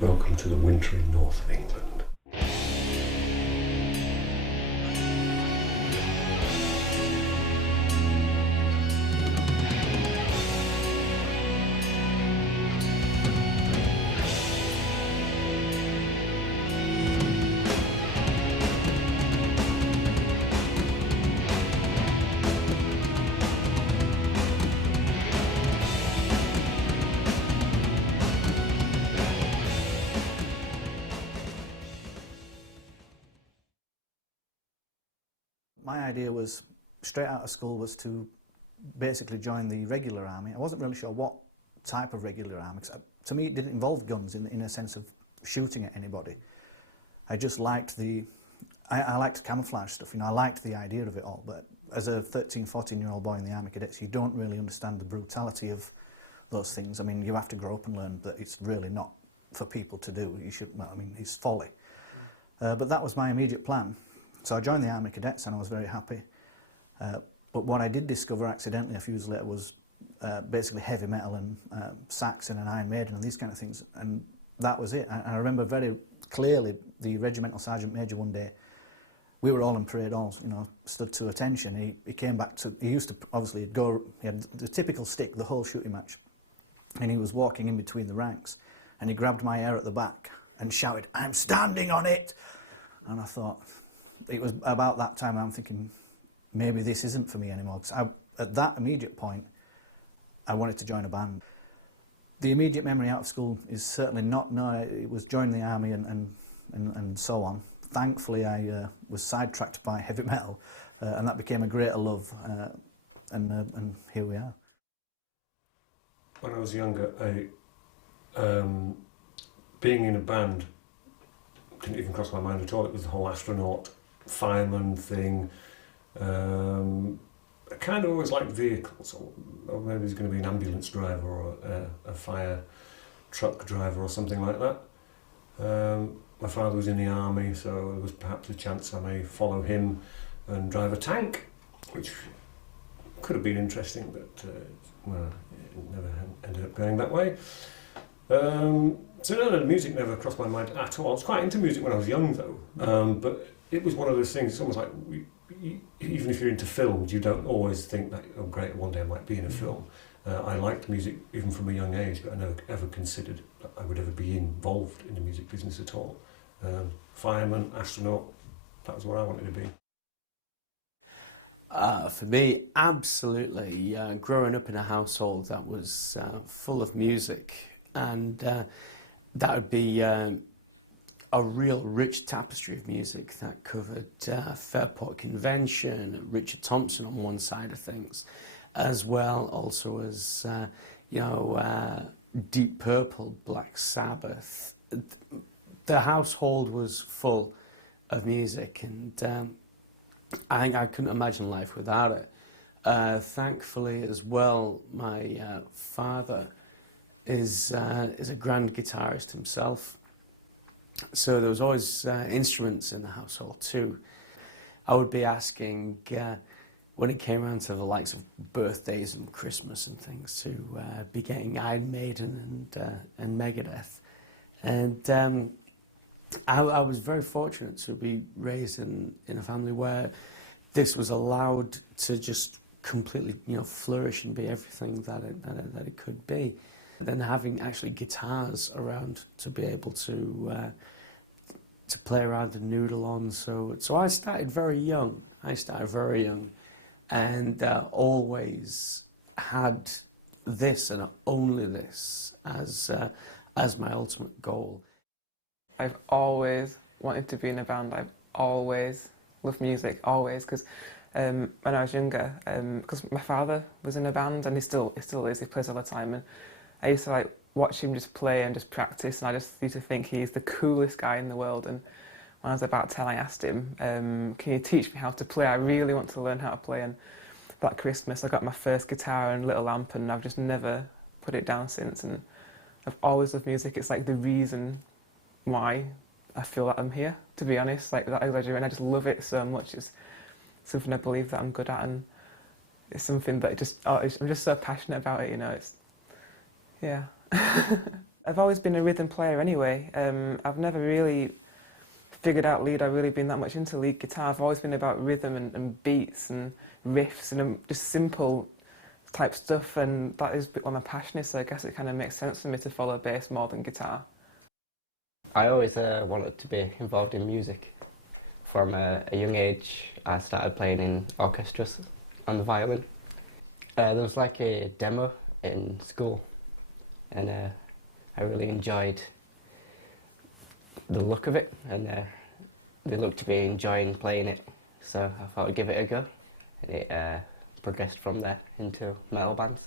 Welcome to the wintry north of England. My idea was, straight out of school, was to basically join the regular army. I wasn't really sure what type of regular army, because to me it didn't involve guns in a sense of shooting at anybody. I just liked I liked camouflage stuff, you know, I liked the idea of it all, but as a 13, 14-year-old boy in the Army Cadets, you don't really understand the brutality of those things. I mean, you have to grow up and learn that it's really not for people to do. You should, well, I mean, it's folly. But that was my immediate plan. So I joined the Army Cadets and I was very happy. But what I did discover accidentally a few years later was basically heavy metal and Saxon and Iron Maiden and these kind of things. And that was it. I remember very clearly the regimental sergeant major one day, we were all in parade halls, you know, stood to attention. He came back to, he used to, obviously, he had the typical stick, the whole shooting match. And he was walking in between the ranks and he grabbed my hair at the back and shouted, "I'm standing on it!" And I thought, it was about that time I'm thinking, maybe this isn't for me anymore. Because at that immediate point, I wanted to join a band. The immediate memory out of school is certainly not, no, it was joining the army and so on. Thankfully, I was sidetracked by heavy metal, and that became a greater love, and here we are. When I was younger, being in a band didn't even cross my mind at all. It was the whole astronaut, fireman thing. I kind of always liked vehicles, or maybe there's going to be an ambulance driver or a fire truck driver or something like that. My father was in the army, so there was perhaps a chance I may follow him and drive a tank, which could have been interesting, but well, it never ended up going that way. So no, music never crossed my mind at all. I was quite into music when I was young though, but it was one of those things, it's almost like, even if you're into films, you don't always think that, oh great, one day I might be in a film. I liked music even from a young age, but I never ever considered that I would ever be involved in the music business at all. Fireman, astronaut, that was where I wanted to be. For me, absolutely. Growing up in a household that was full of music, and that would be a real rich tapestry of music that covered Fairport Convention, Richard Thompson on one side of things, as well also as you know, Deep Purple, Black Sabbath. The household was full of music, and I couldn't imagine life without it. Thankfully as well, my father is a grand guitarist himself, so there was always instruments in the household too. I would be asking, when it came around to the likes of birthdays and Christmas and things, to be getting Iron Maiden and Megadeth. And I was very fortunate to be raised in a family where this was allowed to just completely, you know, flourish and be everything that it could be. Then having actually guitars around to be able to play around and noodle on. So I started very young. And always had this and only this as my ultimate goal. I've always wanted to be in a band. I've always loved music, always, because when I was younger, because my father was in a band and he still is, he plays all the time, and I used to like watch him just play and just practice, and I just used to think he's the coolest guy in the world. And when I was about 10, I asked him, can you teach me how to play? I really want to learn how to play. And that Christmas I got my first guitar and little amp, and I've just never put it down since. And I've always loved music. It's like the reason why I feel that I'm here, to be honest, like that I do, and I just love it so much. It's something I believe that I'm good at, and it's something that I'm just so passionate about it, you know. It's, yeah. I've always been a rhythm player anyway. I've never really figured out lead or really been that much into lead guitar. I've always been about rhythm and beats and riffs and just simple type stuff, and that is what my passion is, so I guess it kind of makes sense for me to follow bass more than guitar. I always wanted to be involved in music. From a young age, I started playing in orchestras on the violin. There was like a demo in school, and I really enjoyed the look of it, and they looked to be enjoying playing it, so I thought I'd give it a go, and it progressed from there into metal bands.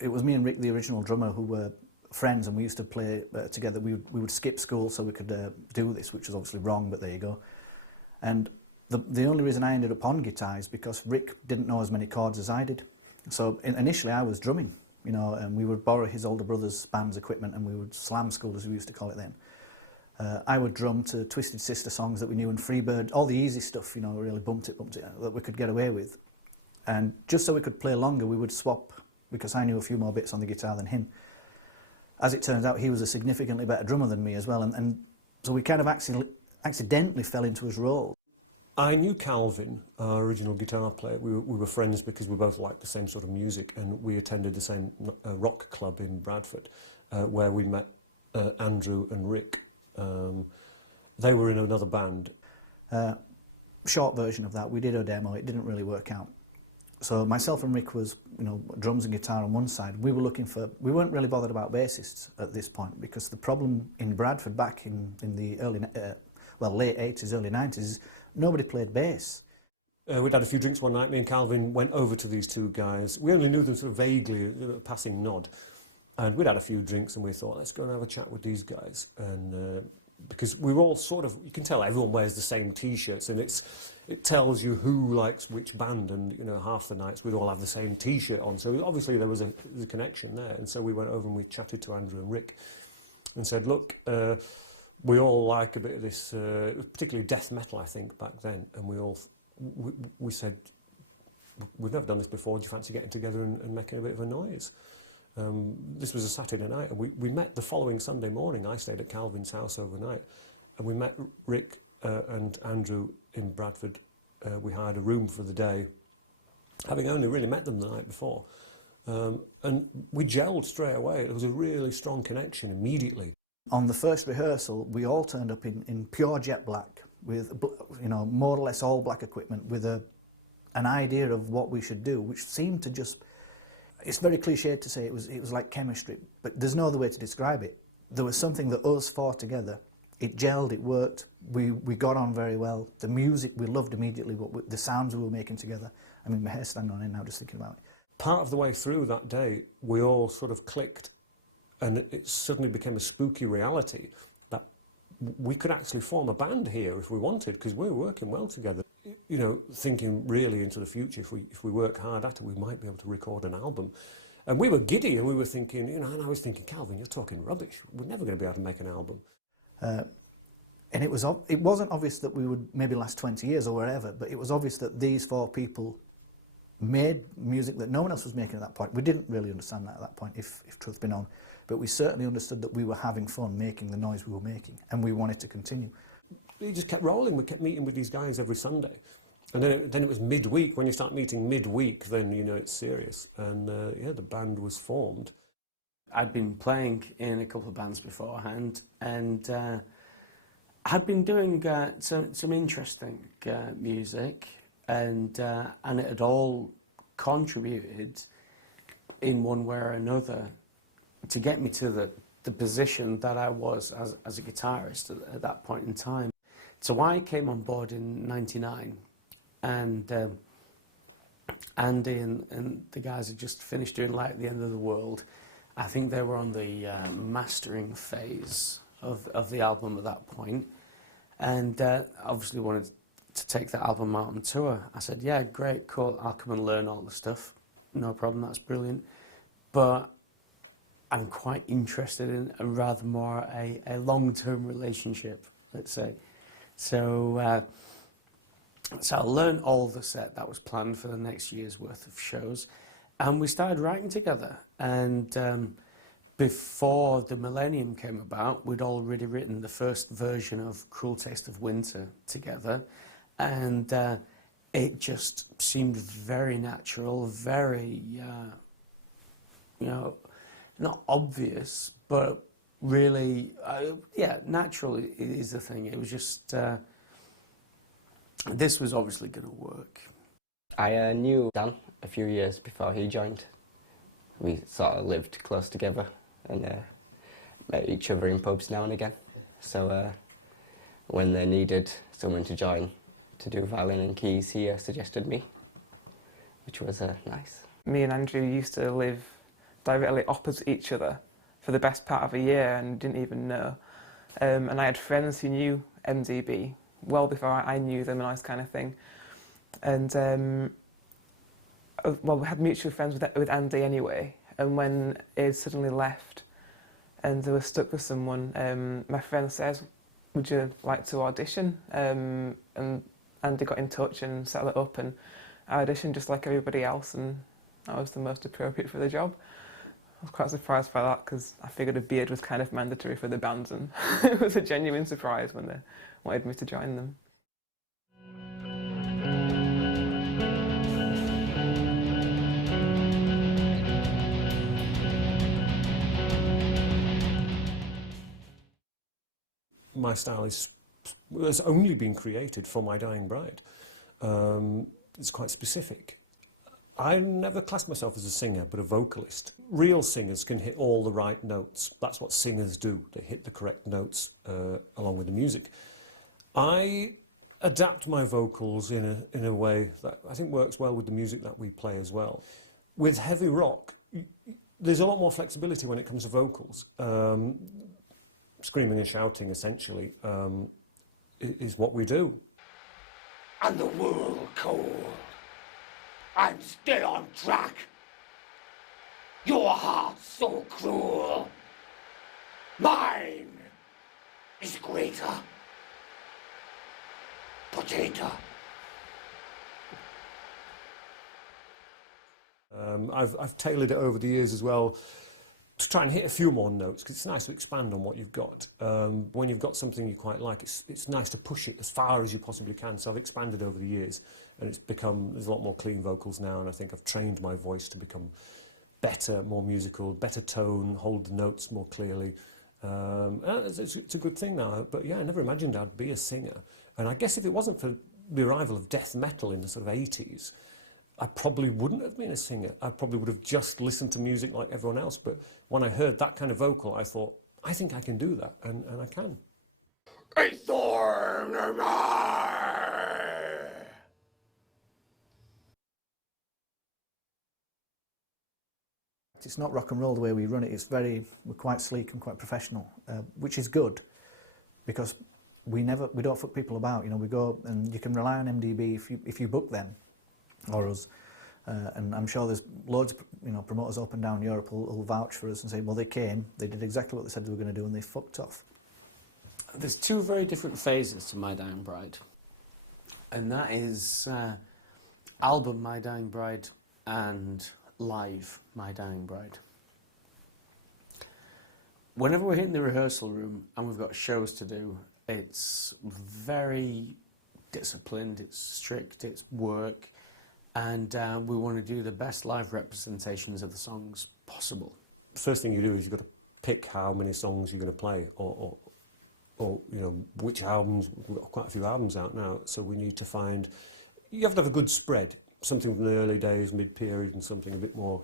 It was me and Rick, the original drummer, who were friends, and we used to play together. We would skip school so we could do this, which was obviously wrong, but there you go. And the only reason I ended up on guitar is because Rick didn't know as many chords as I did. So initially I was drumming, you know, and we would borrow his older brother's band's equipment and we would slam school, as we used to call it then. I would drum to Twisted Sister songs that we knew, and Freebird, all the easy stuff, you know, really bumped it, that we could get away with. And just so we could play longer, we would swap, because I knew a few more bits on the guitar than him. As it turns out, he was a significantly better drummer than me as well, and so we kind of accidentally fell into his role. I knew Calvin, our original guitar player. We were friends because we both liked the same sort of music, and we attended the same rock club in Bradford, where we met Andrew and Rick. They were in another band. Short version of that, we did a demo, it didn't really work out. So myself and Rick was, you know, drums and guitar on one side. We weren't really bothered about bassists at this point, because the problem in Bradford back in the early, late 80s, early 90s, is nobody played bass. We'd had a few drinks one night. Me and Calvin went over to these two guys. We only knew them sort of vaguely, a passing nod. And we'd had a few drinks and we thought, let's go and have a chat with these guys. And because we were all sort of, you can tell everyone wears the same T-shirts, and it tells you who likes which band, and you know, half the nights we'd all have the same T-shirt on, so obviously there was a connection there. And so we went over and we chatted to Andrew and Rick and said, look, we all like a bit of this, particularly death metal, I think, back then, and we said, we've never done this before, do you fancy getting together and making a bit of a noise? This was a Saturday night, and we met the following Sunday morning. I stayed at Calvin's house overnight, and we met Rick and Andrew in Bradford. We hired a room for the day, having only really met them the night before. And we gelled straight away. There was a really strong connection immediately. On the first rehearsal, we all turned up in pure jet black, with, you know, more or less all black equipment, with an idea of what we should do, which seemed to just... It's very cliched to say it was like chemistry, but there's no other way to describe it. There was something that us four together, it gelled, it worked, we got on very well. The music we loved immediately, the sounds we were making together. I mean, my hair's standing on end now just thinking about it. Part of the way through that day, we all sort of clicked, and it suddenly became a spooky reality that we could actually form a band here if we wanted, because we were working well together. You know, thinking really into the future, if we work hard at it, we might be able to record an album. And we were giddy, and we were thinking, you know, and I was thinking, Calvin, you're talking rubbish. We're never going to be able to make an album. And it wasn't obvious that we would maybe last 20 years or wherever, but it was obvious that these four people made music that no one else was making at that point. We didn't really understand that at that point, if truth be known, but we certainly understood that we were having fun making the noise we were making, and we wanted to continue. We just kept rolling. We kept meeting with these guys every Sunday. And then it was midweek. When you start meeting midweek, then you know it's serious. And yeah, the band was formed. I'd been playing in a couple of bands beforehand, and had been doing some interesting music, and it had all contributed in one way or another to get me to the position that I was as a guitarist at that point in time. So I came on board in '99, and Andy and the guys had just finished doing Light at the End of the World, I think they were on the mastering phase of the album at that point, and obviously wanted to take that album out on tour. I said, yeah, great, cool, I'll come and learn all the stuff. No problem, that's brilliant. But I'm quite interested in a rather more a long-term relationship, let's say. So I learned all the set that was planned for the next year's worth of shows, and we started writing together. And before the millennium came about, we'd already written the first version of Cruel Taste of Winter together, and it just seemed very natural, very, you know, not obvious, but really, yeah, natural is the thing. It was just, this was obviously going to work. I knew Dan a few years before he joined. We sort of lived close together and met each other in pubs now and again. So when they needed someone to join to do violin and keys, he suggested me, which was nice. Me and Andrew used to live directly opposite each other for the best part of a year and didn't even know. And I had friends who knew MDB well before I knew them and all this kind of thing. And well, we had mutual friends with Andy anyway. And when he suddenly left and they were stuck with someone, my friend says, would you like to audition? And Andy got in touch and set it up, and I auditioned just like everybody else, and I was the most appropriate for the job. I was quite surprised by that because I figured a beard was kind of mandatory for the bands, and it was a genuine surprise when they wanted me to join them. My style has only been created for My Dying Bride. It's quite specific. I never classed myself as a singer, but a vocalist. Real singers can hit all the right notes. That's what singers do. They hit the correct notes along with the music. I adapt my vocals in a way that I think works well with the music that we play as well. With heavy rock, there's a lot more flexibility when it comes to vocals. Screaming and shouting, essentially, is what we do. And the world cold. I'm still on track. Your heart's so cruel. Mine is greater. Potato. I've tailored it over the years as well to try and hit a few more notes, because it's nice to expand on what you've got. When you've got something you quite like, it's nice to push it as far as you possibly can. So I've expanded over the years, and there's a lot more clean vocals now, and I think I've trained my voice to become better, more musical, better tone, hold the notes more clearly. It's a good thing now, but yeah, I never imagined I'd be a singer. And I guess if it wasn't for the arrival of death metal in the sort of 80s, I probably wouldn't have been a singer. I probably would have just listened to music like everyone else. But when I heard that kind of vocal, I thought, I think I can do that, and I can. A thorn in my... It's not rock and roll the way we run it. We're quite sleek and quite professional, which is good, because we don't fuck people about. You know, we go, and you can rely on MDB if you book them or us. And I'm sure there's loads of promoters up and down Europe who'll vouch for us and say, well, they came, they did exactly what they said they were going to do, and they fucked off. There's two very different phases to My Dying Bride, and that is album My Dying Bride and live My Dying Bride. Whenever we're hitting the rehearsal room and we've got shows to do, it's very disciplined, it's strict, it's work, and we want to do the best live representations of the songs possible. The first thing you do is you've got to pick how many songs you're going to play, or you know, which albums. We've got quite a few albums out now, so we need to find. You have to have a good spread, something from the early days, mid-period, and something a bit more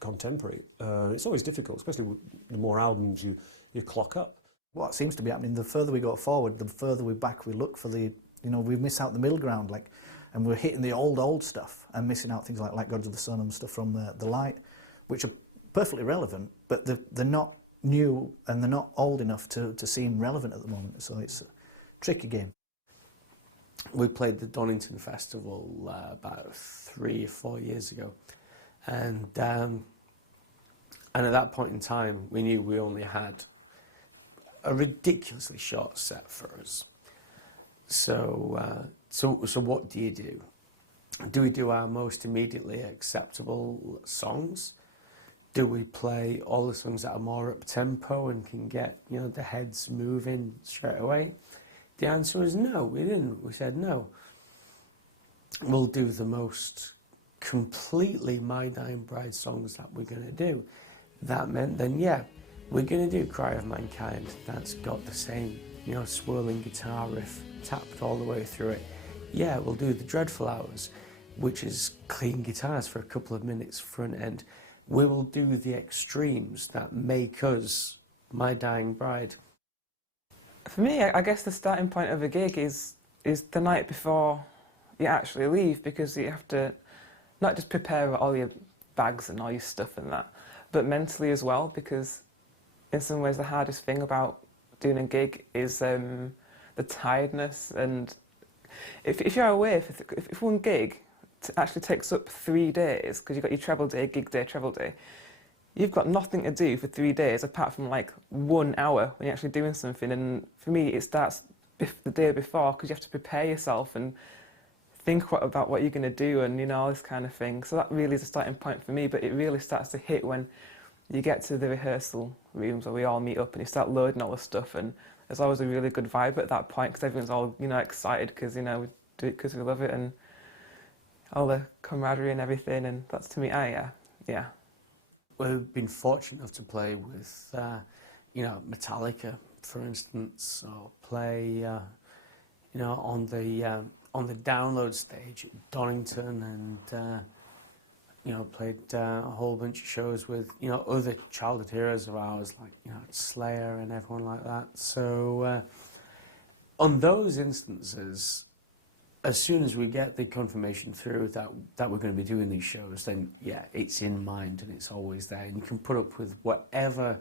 contemporary. It's always difficult, especially with the more albums you clock up. What seems to be happening, the further we go forward, the further we back we look for the, we miss out the middle ground, like, and we're hitting the old stuff and missing out things like Gods of the Sun and stuff from the Light, which are perfectly relevant, but they're not new and they're not old enough to seem relevant at the moment. So it's a tricky game. We played the Donington Festival about 3 or 4 years ago, and at that point in time, we knew we only had a ridiculously short set for us. So what do you do? Do we do our most immediately acceptable songs? Do we play all the songs that are more up tempo and can get, you know, the heads moving straight away? The answer was no, we didn't. We said no. We'll do the most completely My Dying Bride songs that we're going to do. That meant then, yeah, we're going to do Cry of Mankind. That's got the same, you know, swirling guitar riff tapped all the way through it. Yeah, we'll do the Dreadful Hours, which is clean guitars for a couple of minutes front end. We will do the extremes that make us My Dying Bride. For me, I guess the starting point of a gig is the night before you actually leave, because you have to not just prepare all your bags and all your stuff and that, but mentally as well, because in some ways the hardest thing about doing a gig is the tiredness. And if you're away, if one gig actually takes up 3 days, because you've got your travel day, gig day, travel day, you've got nothing to do for 3 days apart from like 1 hour when you're actually doing something. And for me, it starts the day before, because you have to prepare yourself and think about what you're going to do and, you know, all this kind of thing. So that really is a starting point for me, but it really starts to hit when you get to the rehearsal rooms where we all meet up and you start loading all the stuff, and there's always a really good vibe at that point because everyone's all, you know, excited because, you know, we do it because we love it, and all the camaraderie and everything. And that's, to me, yeah. We've been fortunate enough to play with, you know, Metallica, for instance, or play, you know, on the download stage at Donington, and you know, played a whole bunch of shows with, you know, other childhood heroes of ours, like, you know, Slayer and everyone like that. So on those instances, as soon as we get the confirmation through that we're going to be doing these shows, then yeah, it's in mind and it's always there, and you can put up with whatever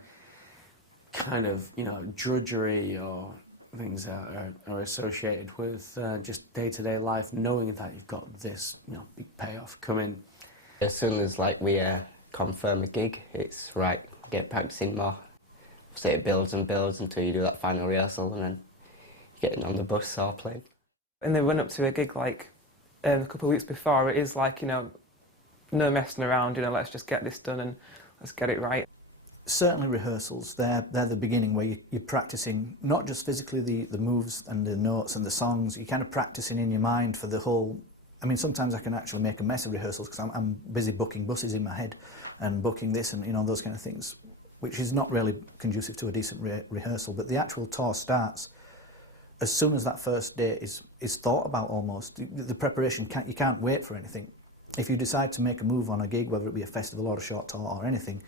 kind of, you know, drudgery or things that are associated with just day-to-day life, knowing that you've got this, you know, big payoff coming. As soon as like we confirm a gig, it's right, get practicing more. So it builds and builds until you do that final rehearsal, and then getting on the bus or plane. And they run up to a gig like a couple of weeks before, it is like, you know, no messing around, you know, let's just get this done and let's get it right. Certainly rehearsals, they're the beginning where you're practicing not just physically the moves and the notes and the songs, you're kind of practicing in your mind for the whole. I mean, sometimes I can actually make a mess of rehearsals because I'm busy booking buses in my head and booking this and, you know, those kind of things, which is not really conducive to a decent rehearsal. But the actual tour starts as soon as that first day is thought about almost. The preparation, you can't wait for anything. If you decide to make a move on a gig, whether it be a festival or a short tour or anything,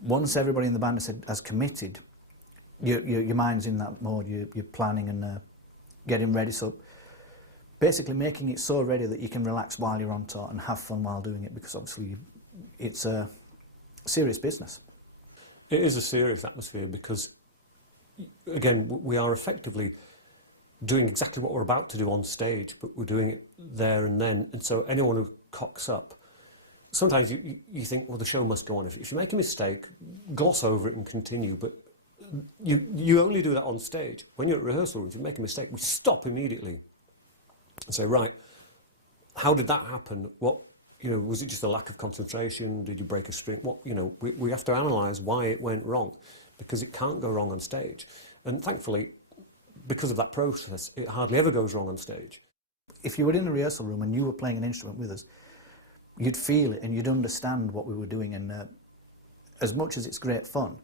once everybody in the band has committed, your mind's in that mode, you're planning and getting ready. So basically making it so ready that you can relax while you're on tour and have fun while doing it, because obviously it's a serious business. It is a serious atmosphere because, again, we are effectively doing exactly what we're about to do on stage, but we're doing it there and then. And so anyone who cocks up, sometimes you think, well, the show must go on. If you make a mistake, gloss over it and continue. But you only do that on stage. When you're at rehearsal rooms, if you make a mistake, we stop immediately and say, right, how did that happen? What, you know, was it just a lack of concentration? Did you break a string? What, you know, we have to analyse why it went wrong, because it can't go wrong on stage. And thankfully, because of that process, it hardly ever goes wrong on stage. If you were in a rehearsal room and you were playing an instrument with us, you'd feel it and you'd understand what we were doing. And as much as it's great fun,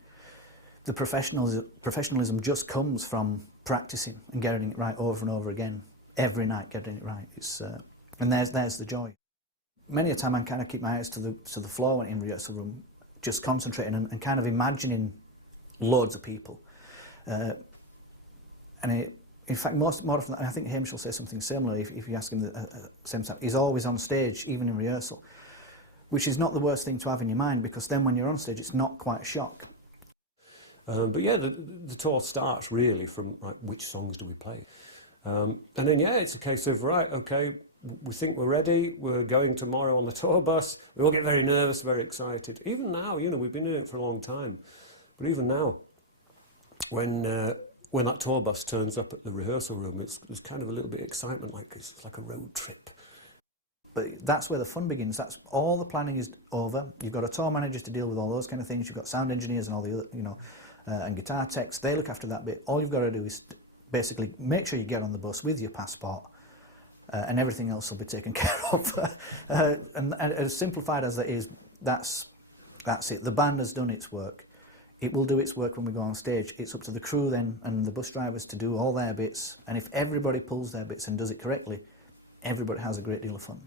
the professionalism just comes from practicing and getting it right over and over again. Every night, getting it right. It's, and there's the joy. Many a time I kind of keep my eyes to the floor in rehearsal room, just concentrating and kind of imagining loads of people. In fact, more often, I think Hamish will say something similar if you ask him the same time. He's always on stage, even in rehearsal. which is not the worst thing to have in your mind, because then when you're on stage, it's not quite a shock. But yeah, the tour starts really from like, which songs do we play? And then yeah, it's a case of, right, okay, we think we're ready, we're going tomorrow on the tour bus. We all get very nervous, very excited. Even now, you know, we've been doing it for a long time, but even now, when that tour bus turns up at the rehearsal room, there's kind of a little bit of excitement, like it's like a road trip. But that's where the fun begins. That's all the planning is over. You've got a tour manager to deal with all those kind of things. You've got sound engineers and all the other, you know, and guitar techs. They look after that bit. All you've got to do is basically make sure you get on the bus with your passport, and everything else will be taken care of. And as simplified as that is, that's it. The band has done its work. It will do its work when we go on stage. It's up to the crew then and the bus drivers to do all their bits. And if everybody pulls their bits and does it correctly, everybody has a great deal of fun.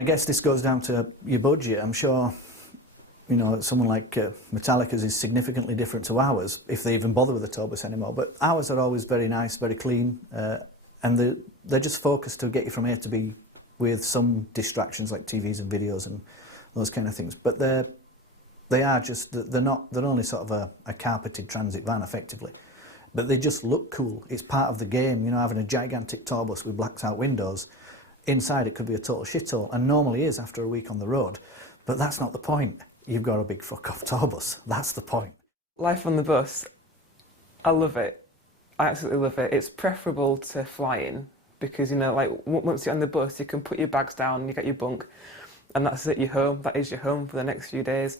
I guess this goes down to your budget. I'm sure, you know, someone like Metallica's is significantly different to ours, if they even bother with the tour bus anymore. But ours are always very nice, very clean, and they're just focused to get you from A to B with some distractions like TVs and videos and those kind of things. But they're only sort of a carpeted transit van, effectively. But they just look cool. It's part of the game, you know, having a gigantic tour bus with blacked out windows. Inside it could be a total shithole, and normally is after a week on the road. But that's not the point. You've got a big fuck-off tour bus. That's the point. Life on the bus, I love it. I absolutely love it. It's preferable to flying because, you know, like once you're on the bus, you can put your bags down, you get your bunk, and that's it, you're home. That is your home for the next few days.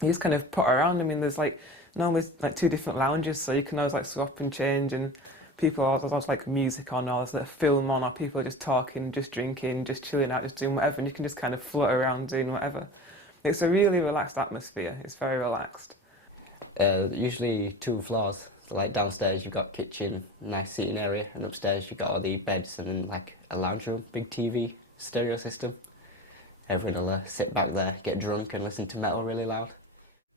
You just kind of put around. I mean, there's like normally like 2 different lounges, so you can always like swap and change, and people are always like music on, or there's a film on, or people are just talking, just drinking, just chilling out, just doing whatever, and you can just kind of float around doing whatever. It's a really relaxed atmosphere. It's very relaxed. Usually 2 floors. So like downstairs you've got kitchen, nice seating area, and upstairs you've got all the beds and then like a lounge room, big TV, stereo system. Everyone will sit back there, get drunk and listen to metal really loud.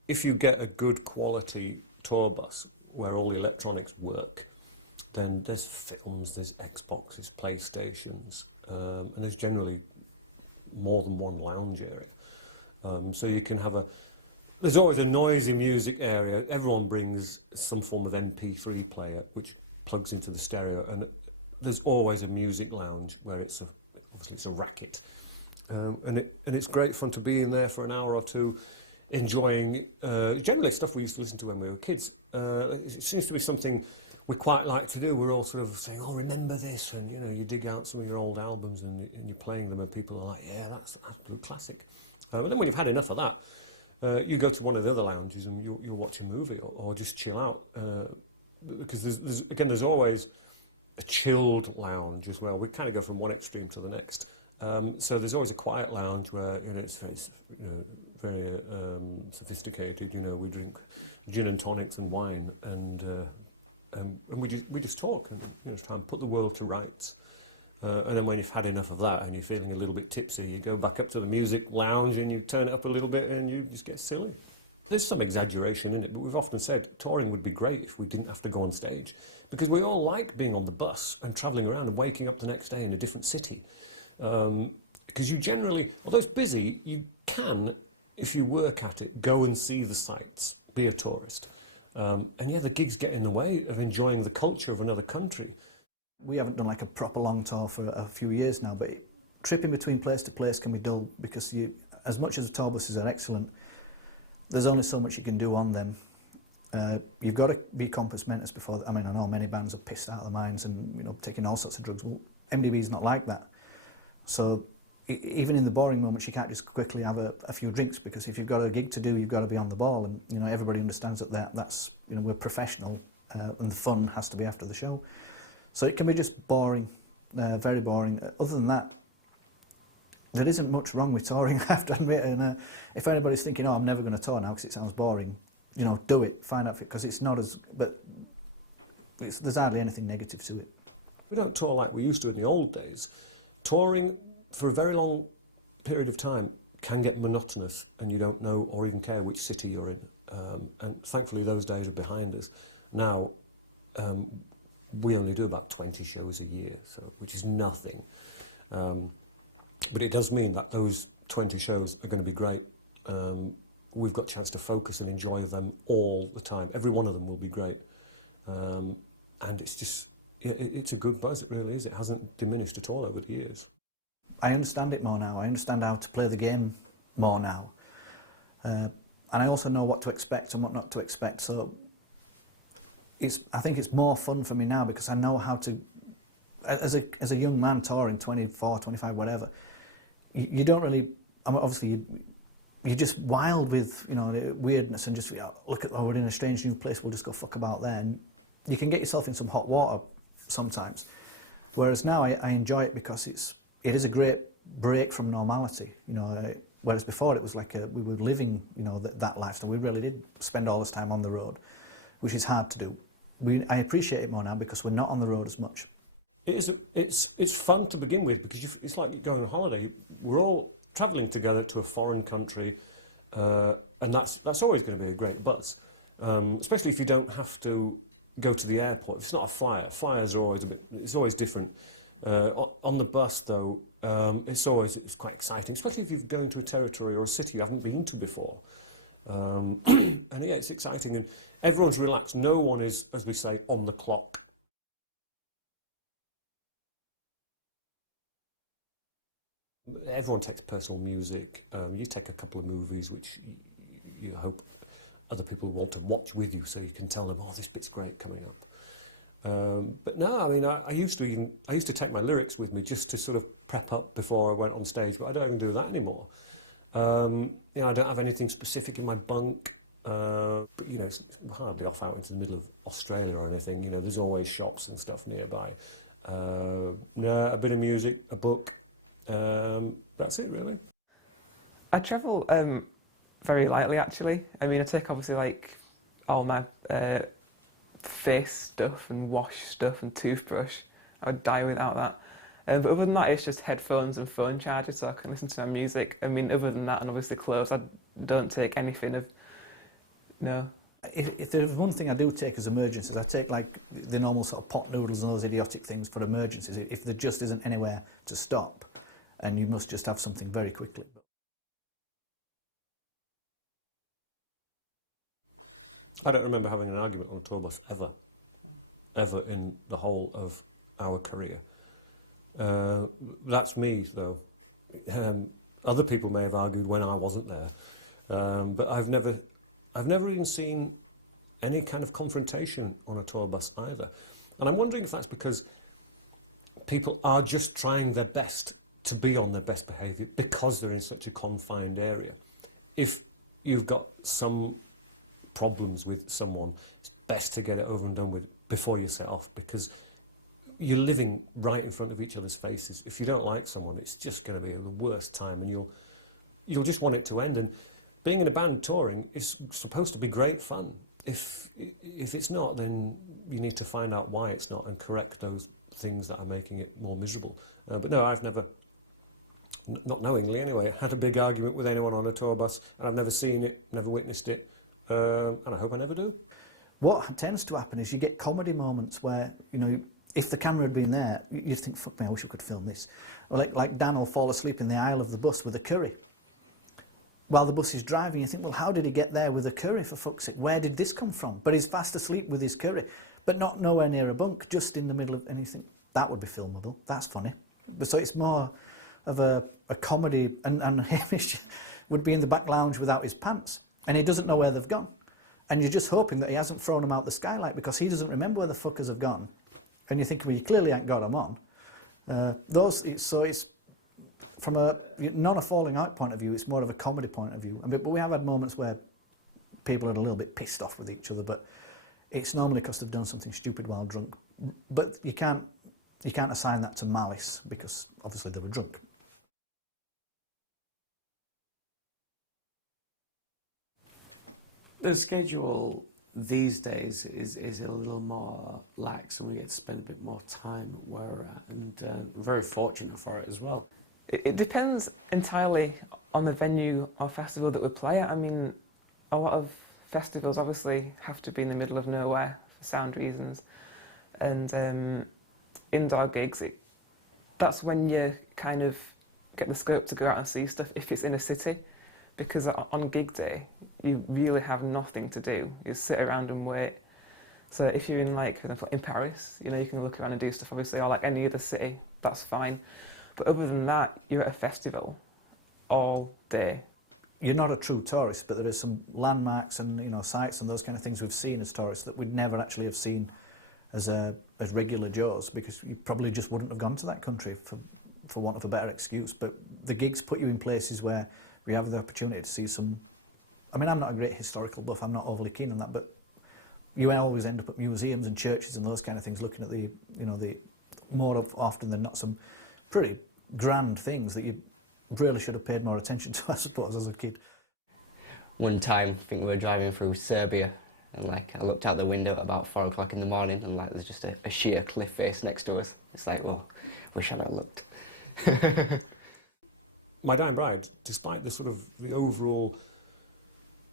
If you get a good quality tour bus where all the electronics work, then there's films, there's Xboxes, PlayStations, and there's generally more than one lounge area. So you can have there's always a noisy music area. Everyone brings some form of MP3 player which plugs into the stereo, and there's always a music lounge where obviously it's a racket. And it's great fun to be in there for an hour or two, enjoying generally stuff we used to listen to when we were kids. It seems to be something we quite like to do. We're all sort of saying, oh, remember this, and you know, you dig out some of your old albums and you're playing them, and people are like, yeah, that's an absolute classic. But then when you've had enough of that, you go to one of the other lounges and you'll watch a movie or just chill out, because there's always a chilled lounge as well. We kind of go from one extreme to the next. So there's always a quiet lounge where, you know, it's very sophisticated. You know, we drink gin and tonics and wine, and we just talk and, you know, try and put the world to rights. And then when you've had enough of that and you're feeling a little bit tipsy, you go back up to the music lounge and you turn it up a little bit and you just get silly. There's some exaggeration in it, but we've often said touring would be great if we didn't have to go on stage, because we all like being on the bus and travelling around and waking up the next day in a different city. Because you generally, although it's busy, you can, if you work at it, go and see the sights, be a tourist. And yeah, the gigs get in the way of enjoying the culture of another country. We haven't done like a proper long tour for a few years now, but tripping between place to place can be dull, because as much as the tour buses are excellent, there's only so much you can do on them. You've got to be compass mentis before. I mean, I know many bands are pissed out of their minds and, you know, taking all sorts of drugs. Well, MDB's not like that. So even in the boring moments, you can't just quickly have a few drinks, because if you've got a gig to do, you've got to be on the ball, and, you know, everybody understands that's, you know, we're professional, and the fun has to be after the show. So it can be just boring, very boring. Other than that, there isn't much wrong with touring, I have to admit. And if anybody's thinking, oh, I'm never going to tour now because it sounds boring, you know, do it, find out, because it's not as, but there's hardly anything negative to it. We don't tour like we used to in the old days. Touring for a very long period of time can get monotonous, and you don't know or even care which city you're in. And thankfully those days are behind us. Now, we only do about 20 shows a year, so which is nothing. But it does mean that those 20 shows are going to be great. We've got a chance to focus and enjoy them all the time. Every one of them will be great. And it's just, it's a good buzz, it really is. It hasn't diminished at all over the years. I understand it more now. I understand how to play the game more now. And I also know what to expect and what not to expect. So I think it's more fun for me now because I know how to, as a young man touring, 24, 25, whatever, you don't really, obviously you're just wild with, you know, weirdness and just, look at, we're in a strange new place, we'll just go fuck about there. And you can get yourself in some hot water sometimes. Whereas now I enjoy it because it is a great break from normality, you know. Whereas before it was like we were living, you know, that lifestyle. We really did spend all this time on the road, which is hard to do. I appreciate it more now because we're not on the road as much. It's fun to begin with because it's like going on holiday. We're all travelling together to a foreign country, and that's always going to be a great buzz, especially if you don't have to go to the airport. If it's not a flyer, flyers are always it's always different. On the bus though, it's quite exciting, especially if you're going to a territory or a city you haven't been to before. And yeah, it's exciting and everyone's relaxed. No one is, as we say, on the clock. Everyone takes personal music. You take a couple of movies which you hope other people want to watch with you, so you can tell them, oh, this bit's great coming up. But no, I mean, I used to take my lyrics with me just to sort of prep up before I went on stage, but I don't even do that anymore. You know, I don't have anything specific in my bunk, but you know, it's hardly off out into the middle of Australia or anything. You know, there's always shops and stuff nearby. No, a bit of music, a book. That's it, really. I travel very lightly, actually. I mean, I take obviously like all my face stuff and wash stuff and toothbrush. I would die without that. But other than that, it's just headphones and phone chargers so I can listen to my music. I mean, other than that, and obviously clothes, I don't take anything of, no. If there's one thing I do take as emergencies, I take like the normal sort of pot noodles and those idiotic things for emergencies, if there just isn't anywhere to stop and you must just have something very quickly. I don't remember having an argument on a tour bus ever in the whole of our career. That's me, though. Other people may have argued when I wasn't there, but I've never even seen any kind of confrontation on a tour bus either. And I'm wondering if that's because people are just trying their best to be on their best behaviour because they're in such a confined area. If you've got some problems with someone, it's best to get it over and done with before you set off, because you're living right in front of each other's faces. If you don't like someone, it's just going to be the worst time, and you'll just want it to end. And being in a band touring is supposed to be great fun. If it's not, then you need to find out why it's not and correct those things that are making it more miserable. But no, I've never, not knowingly anyway, had a big argument with anyone on a tour bus, and I've never seen it, never witnessed it. And I hope I never do. What tends to happen is you get comedy moments where, you know, if the camera had been there, you'd think, fuck me, I wish we could film this. Or like Dan will fall asleep in the aisle of the bus with a curry. While the bus is driving, you think, well, how did he get there with a curry, for fuck's sake? Where did this come from? But he's fast asleep with his curry, but not nowhere near a bunk, just in the middle of, and you think, that would be filmable, that's funny. But so it's more of a comedy, and Hamish would be in the back lounge without his pants. And he doesn't know where they've gone. And you're just hoping that he hasn't thrown them out the skylight because he doesn't remember where the fuckers have gone. And you think, well, you clearly ain't got them on. So it's from a not a falling out point of view, it's more of a comedy point of view. But we have had moments where people are a little bit pissed off with each other, but it's normally because they've done something stupid while drunk. But you can't assign that to malice because obviously they were drunk. The schedule these days is a little more lax, and we get to spend a bit more time where we're at, and I'm very fortunate for it as well. It depends entirely on the venue or festival that we play at. I mean, a lot of festivals obviously have to be in the middle of nowhere for sound reasons. And indoor gigs, that's when you kind of get the scope to go out and see stuff if it's in a city, because on gig day you really have nothing to do. You sit around and wait. So if you're in, like, for example, in Paris, you know, you can look around and do stuff, obviously, or like any other city, that's fine. But other than that, you're at a festival all day. You're not a true tourist, but there is some landmarks and, you know, sites and those kind of things we've seen as tourists that we'd never actually have seen as regular Joes, because you probably just wouldn't have gone to that country for want of a better excuse. But the gigs put you in places where we have the opportunity to see some. I mean, I'm not a great historical buff, I'm not overly keen on that, but you always end up at museums and churches and those kind of things, looking at the, you know, the more often than not some pretty grand things that you really should have paid more attention to, I suppose, as a kid. One time, I think we were driving through Serbia, and like I looked out the window at about 4 o'clock in the morning, and like there's just a sheer cliff face next to us. It's like, well, wish I'd have looked. My Dying Bride, despite the sort of the overall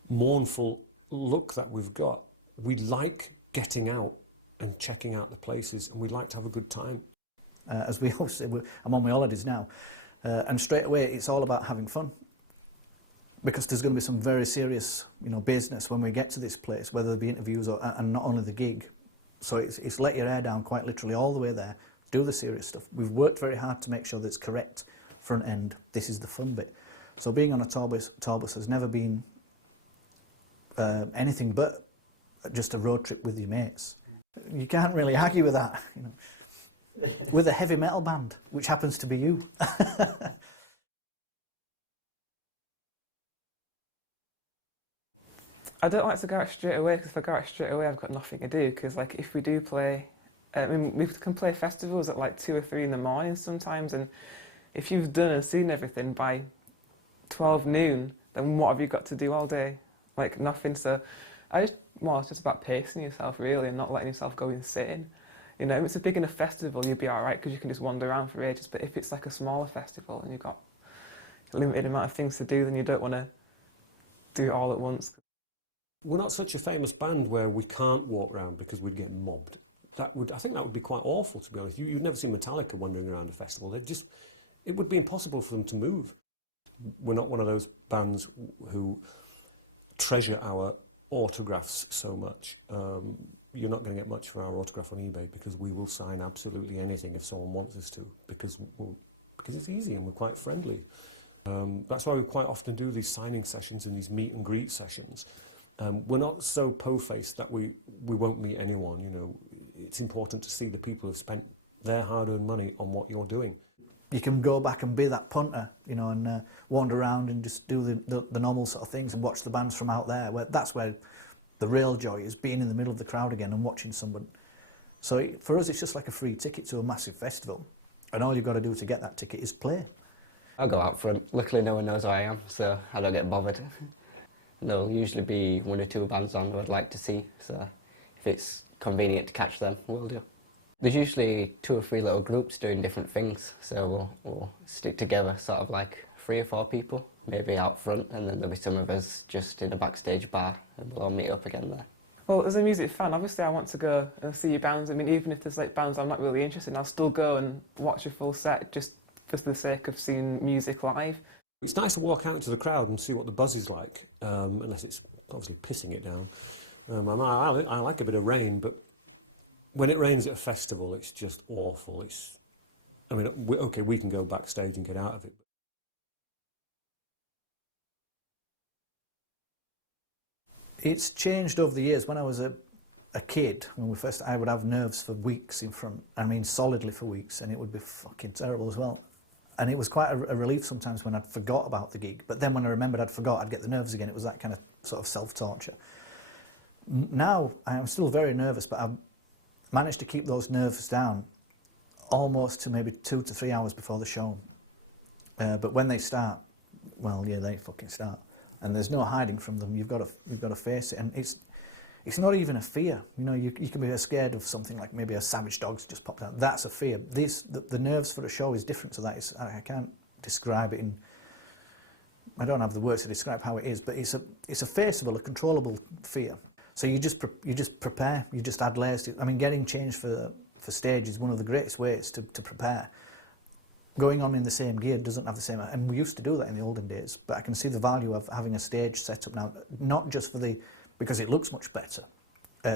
mournful look that we've got, we like getting out and checking out the places, and we like to have a good time. As we always say, I'm on my holidays now, and straight away it's all about having fun, because there's going to be some very serious, you know, business when we get to this place, whether it be interviews and not only the gig. So it's let your hair down quite literally all the way there, do the serious stuff. We've worked very hard to make sure that it's correct front end. This is the fun bit. So being on a tour bus has never been anything but just a road trip with your mates. You can't really argue with that, you know. With a heavy metal band, which happens to be you. I don't like to go out straight away, because if I go out straight away I've got nothing to do, because like if we do play, I mean, we can play festivals at like 2 or 3 in the morning sometimes, and if you've done and seen everything by 12 noon, then what have you got to do all day? Like nothing. So it's just about pacing yourself really, and not letting yourself go insane. You know, if it's a big enough festival, you'll be all right, because you can just wander around for ages. But if it's like a smaller festival and you've got a limited amount of things to do, then you don't want to do it all at once. We're not such a famous band where we can't walk around because we'd get mobbed. I think that would be quite awful, to be honest. You'd never see Metallica wandering around a festival. It would be impossible for them to move. We're not one of those bands who treasure our autographs so much. You're not going to get much for our autograph on eBay, because we will sign absolutely anything if someone wants us to, because it's easy and we're quite friendly. That's why we quite often do these signing sessions and these meet and greet sessions. We're not so po-faced that we won't meet anyone. You know, it's important to see the people who've spent their hard-earned money on what you're doing. You can go back and be that punter, you know, and wander around and just do the normal sort of things and watch the bands from out there. That's where the real joy is, being in the middle of the crowd again and watching someone. So for us, it's just like a free ticket to a massive festival, and all you've got to do to get that ticket is play. I'll go out front. Luckily, no one knows who I am, so I don't get bothered. There'll usually be 1 or 2 bands on who I'd like to see, so if it's convenient to catch them, we'll do. There's usually 2 or 3 little groups doing different things, so we'll stick together, sort of like 3 or 4 people, maybe out front, and then there'll be some of us just in a backstage bar, and we'll all meet up again there. Well, as a music fan, obviously I want to go and see your bands. I mean, even if there's like bands I'm not really interested in, I'll still go and watch a full set just for the sake of seeing music live. It's nice to walk out into the crowd and see what the buzz is like, unless it's obviously pissing it down. I like a bit of rain, but when it rains at a festival, it's just awful. We can go backstage and get out of it. It's changed over the years. When I was a kid, I would have nerves for weeks in front. I mean, solidly for weeks, and it would be fucking terrible as well. And it was quite a relief sometimes when I'd forgot about the gig. But then when I remembered I'd forgot, I'd get the nerves again. It was that kind of sort of self-torture. Now, I'm still very nervous, but I've managed to keep those nerves down almost to maybe 2 to 3 hours before the show. But when they start, well, yeah, they fucking start. And there's no hiding from them. You've got to face it. And it's not even a fear. You know, you can be scared of something like maybe a savage dog's just popped out. That's a fear. The nerves for a show is different to that. I can't describe it I don't have the words to describe how it is, but it's a faceable, a controllable fear. So you just prepare, you just add layers to. I mean, getting changed for stage is one of the greatest ways to prepare. Going on in the same gear doesn't have the same, and we used to do that in the olden days, but I can see the value of having a stage set up now, not just for because it looks much better,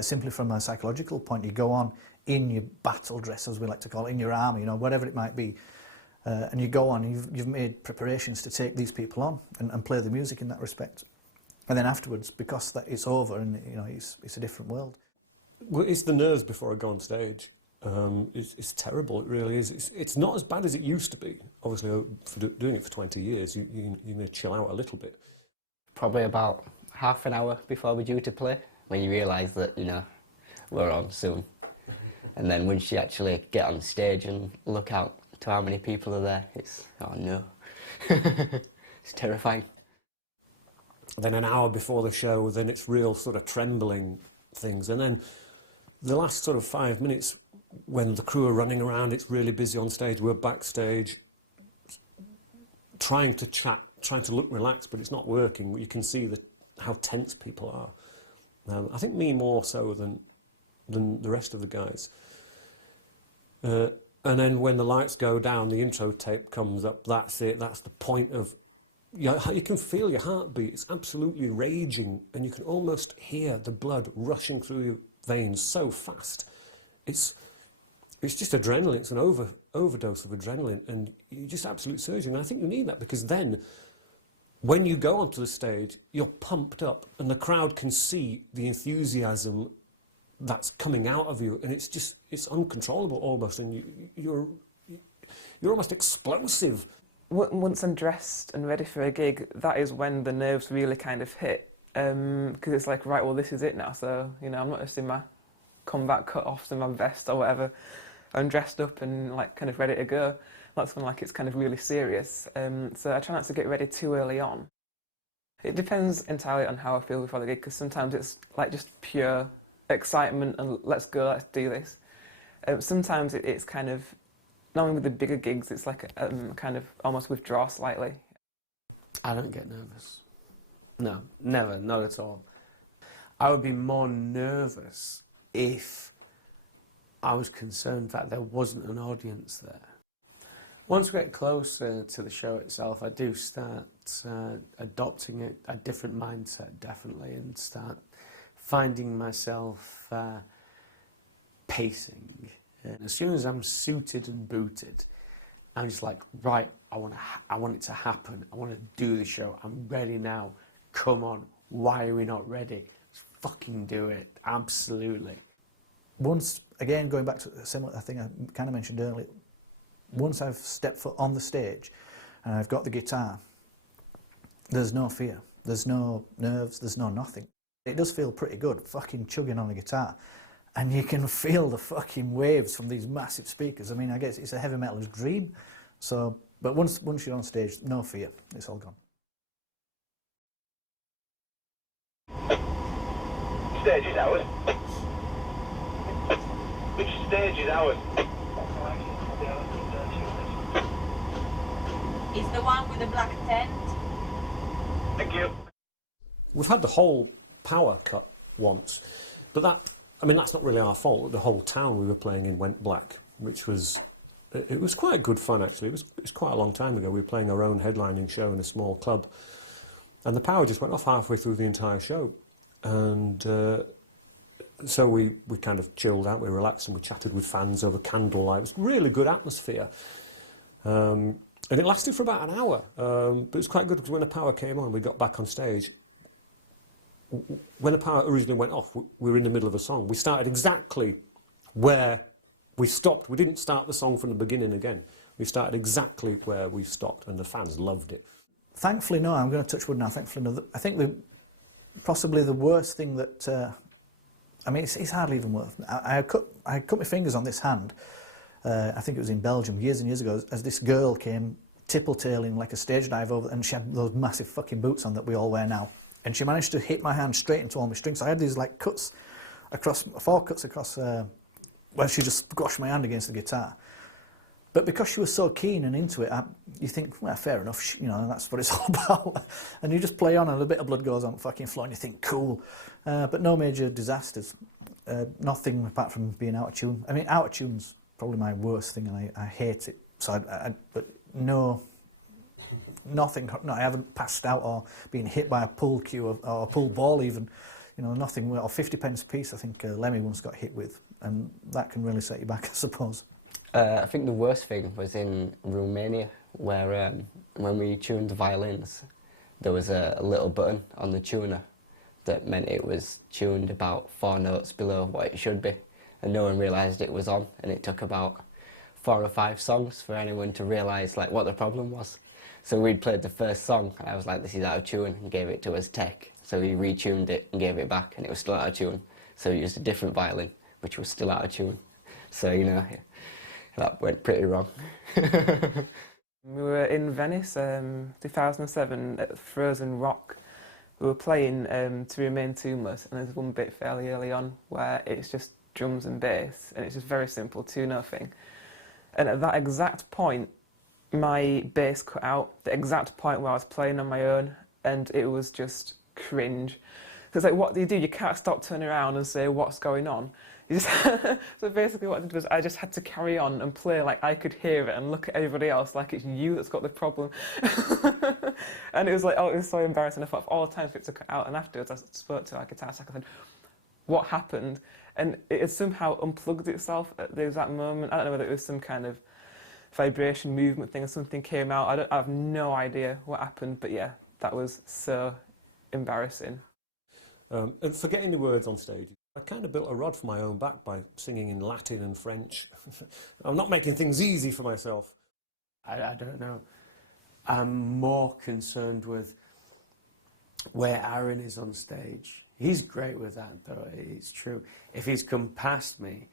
simply from a psychological point. You go on in your battle dress, as we like to call it, in your armour, you know, whatever it might be, and you go on, and you've made preparations to take these people on and play the music in that respect. And then afterwards, because it's over and, you know, it's a different world. Well, it's the nerves before I go on stage. It's terrible, it really is. It's not as bad as it used to be. Obviously, for doing it for 20 years, you need to chill out a little bit. Probably about half an hour before we're due to play, when you realise that, you know, we're on soon. And then once you actually get on stage and look out to how many people are there, it's, oh no. It's terrifying. Then an hour before the show, then it's real sort of trembling things. And then the last sort of 5 minutes, when the crew are running around, it's really busy on stage, we're backstage, trying to chat, trying to look relaxed, but it's not working. You can see how tense people are. I think me more so than the rest of the guys. And then when the lights go down, the intro tape comes up, that's it, that's the point of... You can feel your heartbeat, it's absolutely raging, and you can almost hear the blood rushing through your veins so fast. It's just adrenaline, it's an overdose of adrenaline, and you're just absolute surging. And I think you need that, because then, when you go onto the stage, you're pumped up, and the crowd can see the enthusiasm that's coming out of you, and it's uncontrollable almost, and you're almost explosive. Once I'm dressed and ready for a gig, that is when the nerves really kind of hit, because it's like, right, well, this is it now. So, you know, I'm not just in my combat cut-offs and my vest or whatever. I'm dressed up and like kind of ready to go. That's when like it's kind of really serious. So I try not to get ready too early on. It depends entirely on how I feel before the gig, because sometimes it's like just pure excitement and let's go, let's do this. Sometimes it's kind of, normally with the bigger gigs, it's like kind of almost withdraw slightly. I don't get nervous. No, never, not at all. I would be more nervous if I was concerned that there wasn't an audience there. Once we get closer to the show itself, I do start adopting a different mindset, definitely, and start finding myself pacing. And as soon as I'm suited and booted, I'm just like, right, I want it to happen. I want to do the show. I'm ready now. Come on. Why are we not ready? Let's fucking do it. Absolutely. Once, again, going back to a similar thing I kind of mentioned earlier, once I've stepped foot on the stage and I've got the guitar, there's no fear. There's no nerves. There's no nothing. It does feel pretty good, fucking chugging on a guitar. And you can feel the fucking waves from these massive speakers. I mean, I guess it's a heavy metal's dream. So, but once you're on stage, no fear. It's all gone. Stage is ours. Which stage is ours? It's the one with the black tent. Thank you. We've had the whole power cut once, but that's not really our fault. The whole town we were playing in went black, which was, it was quite good fun actually. It was quite a long time ago. We were playing our own headlining show in a small club, and the power just went off halfway through the entire show. And so we kind of chilled out, we relaxed, and we chatted with fans over candlelight. It was really good atmosphere. And it lasted for about an hour, but it was quite good because when the power came on, we got back on stage. When the power originally went off, we were in the middle of a song. We started exactly where we stopped. We didn't start the song from the beginning again. We started exactly where we stopped, and the fans loved it. Thankfully, no, I'm going to touch wood now. Thankfully, no. I think possibly the worst thing that, I mean, it's hardly even worth. I cut my fingers on this hand. I think it was in Belgium years and years ago, as this girl came tipple-tailing like a stage dive over, and she had those massive fucking boots on that we all wear now. And she managed to hit my hand straight into all my strings. So I had these like cuts across, 4 cuts across, where she just squashed my hand against the guitar. But because she was so keen and into it, you think, well, fair enough, you know, that's what it's all about. And you just play on and a bit of blood goes on the fucking floor and you think, cool. But no major disasters. Nothing apart from being out of tune. I mean, out of tune's probably my worst thing, and I hate it. So, but no, nothing. No, I haven't passed out or been hit by a pool cue or a pool ball even. You know, nothing. Or 50p a piece, I think Lemmy once got hit with, and that can really set you back, I suppose. I think the worst thing was in Romania, where when we tuned the violins, there was a little button on the tuner that meant it was tuned about 4 notes below what it should be, and no one realised it was on, and it took about 4 or 5 songs for anyone to realise like what the problem was. So we'd played the first song, and I was like, this is out of tune, and gave it to his tech. So he retuned it and gave it back, and it was still out of tune. So he used a different violin, which was still out of tune. So, you know, that went pretty wrong. We were in Venice, 2007, at Frozen Rock. We were playing To Remain Tuneless, and there's one bit fairly early on where it's just drums and bass, and it's just very simple, 2-note thing. And at that exact point, my bass cut out, the exact point where I was playing on my own, and it was just cringe. Because like, what do? You can't stop turning around and say, what's going on? You just so basically what I did was I just had to carry on and play like I could hear it and look at everybody else like it's you that's got the problem. And it was like, oh, it was so embarrassing. I thought of all the times for it to cut out, and afterwards I spoke to our guitar tech. I said, what happened? And it had somehow unplugged itself at the exact moment. I don't know whether it was some kind of vibration movement thing or something came out. I have no idea what happened, but yeah, that was so embarrassing. And forgetting the words on stage, I kind of built a rod for my own back by singing in Latin and French. I'm not making things easy for myself. I don't know. I'm more concerned with where Aaron is on stage. He's great with that, though, it's true. If he's come past me,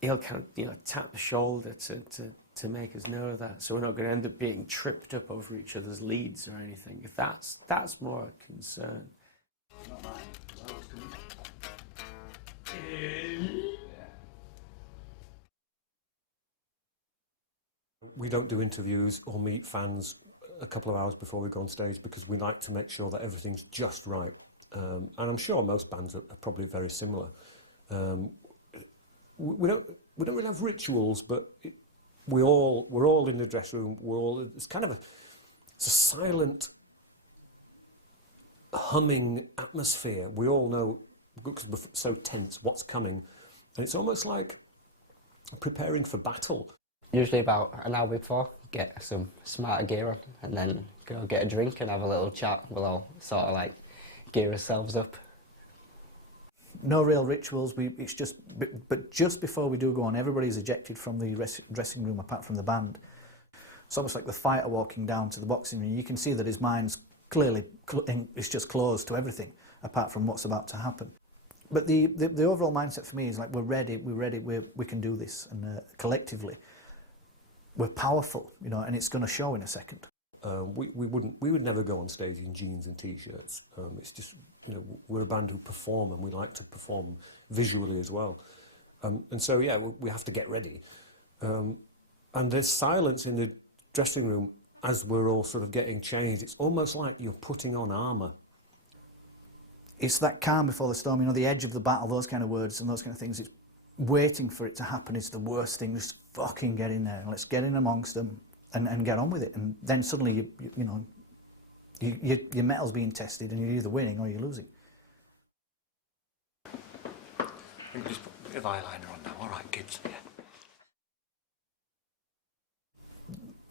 he'll kind of, you know, tap the shoulder to make us know that, so we're not going to end up being tripped up over each other's leads or anything. If that's more a concern. We don't do interviews or meet fans a couple of hours before we go on stage because we like to make sure that everything's just right. And I'm sure most bands are probably very similar. We don't really have rituals, but we're all in the dress room. It's kind of it's a silent, humming atmosphere. We all know, because we're so tense, what's coming, and it's almost like preparing for battle. Usually about an hour before, get some smarter gear on, and then go get a drink and have a little chat. We'll all sort of like gear ourselves up. No real rituals. It's just, but just before we do go on, everybody's ejected from the dressing room apart from the band. It's almost like the fighter walking down to the boxing ring. You can see that his mind's clearly it's just closed to everything apart from what's about to happen. But the overall mindset for me is like, we're ready, we can do this, and collectively we're powerful, you know, and it's going to show in a second. We would never go on stage in jeans and t-shirts. It's just, you know, we're a band who perform, and we like to perform visually as well. And so yeah, we have to get ready. And there's silence in the dressing room as we're all sort of getting changed. It's almost like you're putting on armour. It's that calm before the storm, you know, the edge of the battle, those kind of words and those kind of things. It's waiting for it to happen is the worst thing. Just fucking get in there and let's get in amongst them and get on with it. And then suddenly, you know, your metal's being tested and you're either winning or you're losing. I think we just put a bit of eyeliner on now. All right, kids. Yeah.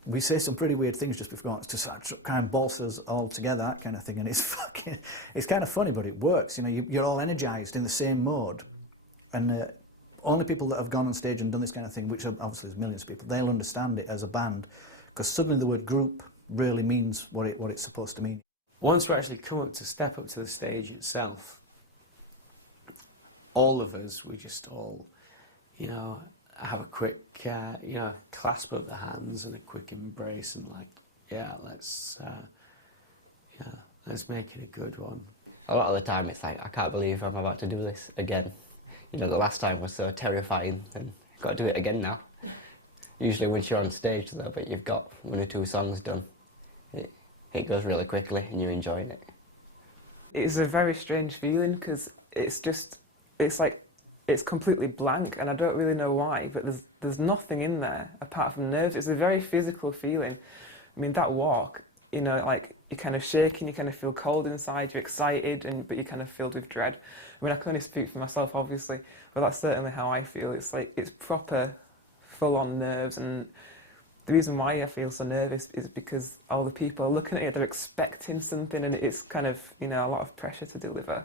We say some pretty weird things just before, to kind of bolster us all together, that kind of thing, and it's kind of funny, but it works. You know, you're all energised in the same mode, and only people that have gone on stage and done this kind of thing, which obviously there's millions of people, they'll understand it as a band, because suddenly the word group really means what it's supposed to mean. Once we actually come up to step up to the stage itself, all of us, we just all, you know, have a quick, you know, clasp of the hands and a quick embrace and like, yeah, let's make it a good one. A lot of the time it's like, I can't believe I'm about to do this again. You know, the last time was so terrifying, and I've got to do it again now. Usually once you're on stage though, but you've got 1 or 2 songs done, it goes really quickly and you're enjoying it. It's a very strange feeling because it's like it's completely blank, and I don't really know why, but there's nothing in there apart from nerves. It's a very physical feeling. I mean, that walk, you know, like you're kind of shaking, you kind of feel cold inside, you're excited, but you're kind of filled with dread. I mean, I can only speak for myself, obviously, but that's certainly how I feel. It's like, it's proper, full-on nerves, and the reason why I feel so nervous is because all the people are looking at you, they're expecting something, and it's kind of, you know, a lot of pressure to deliver.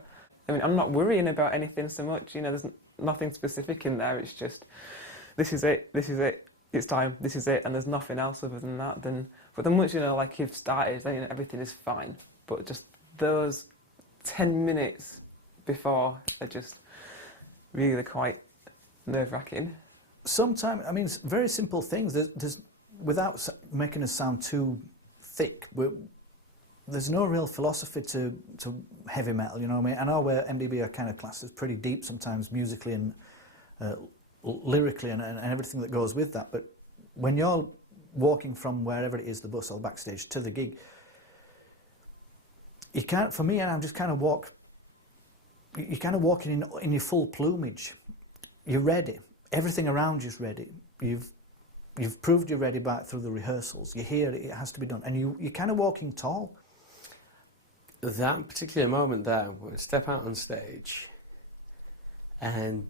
I mean, I'm not worrying about anything so much, you know, there's nothing specific in there, it's just, this is it, it's time, this is it, and there's nothing else other than that. But then once, you know, like you've started, then, you know, everything is fine. But just those 10 minutes before are just really quite nerve-wracking. Sometimes, I mean, very simple things. There's without making us sound too thick, there's no real philosophy to heavy metal, you know what I mean? I know where MDB are kind of classed as pretty deep sometimes musically and lyrically and everything that goes with that, but when you're walking from wherever it is, the bus or backstage, to the gig, you can't, for me, and I'm just kind of you're kind of walking in your full plumage. You're ready. Everything around you's ready. You've proved you're ready back through the rehearsals. You hear it has to be done, and you're kind of walking tall. That particular moment there, when we step out on stage, and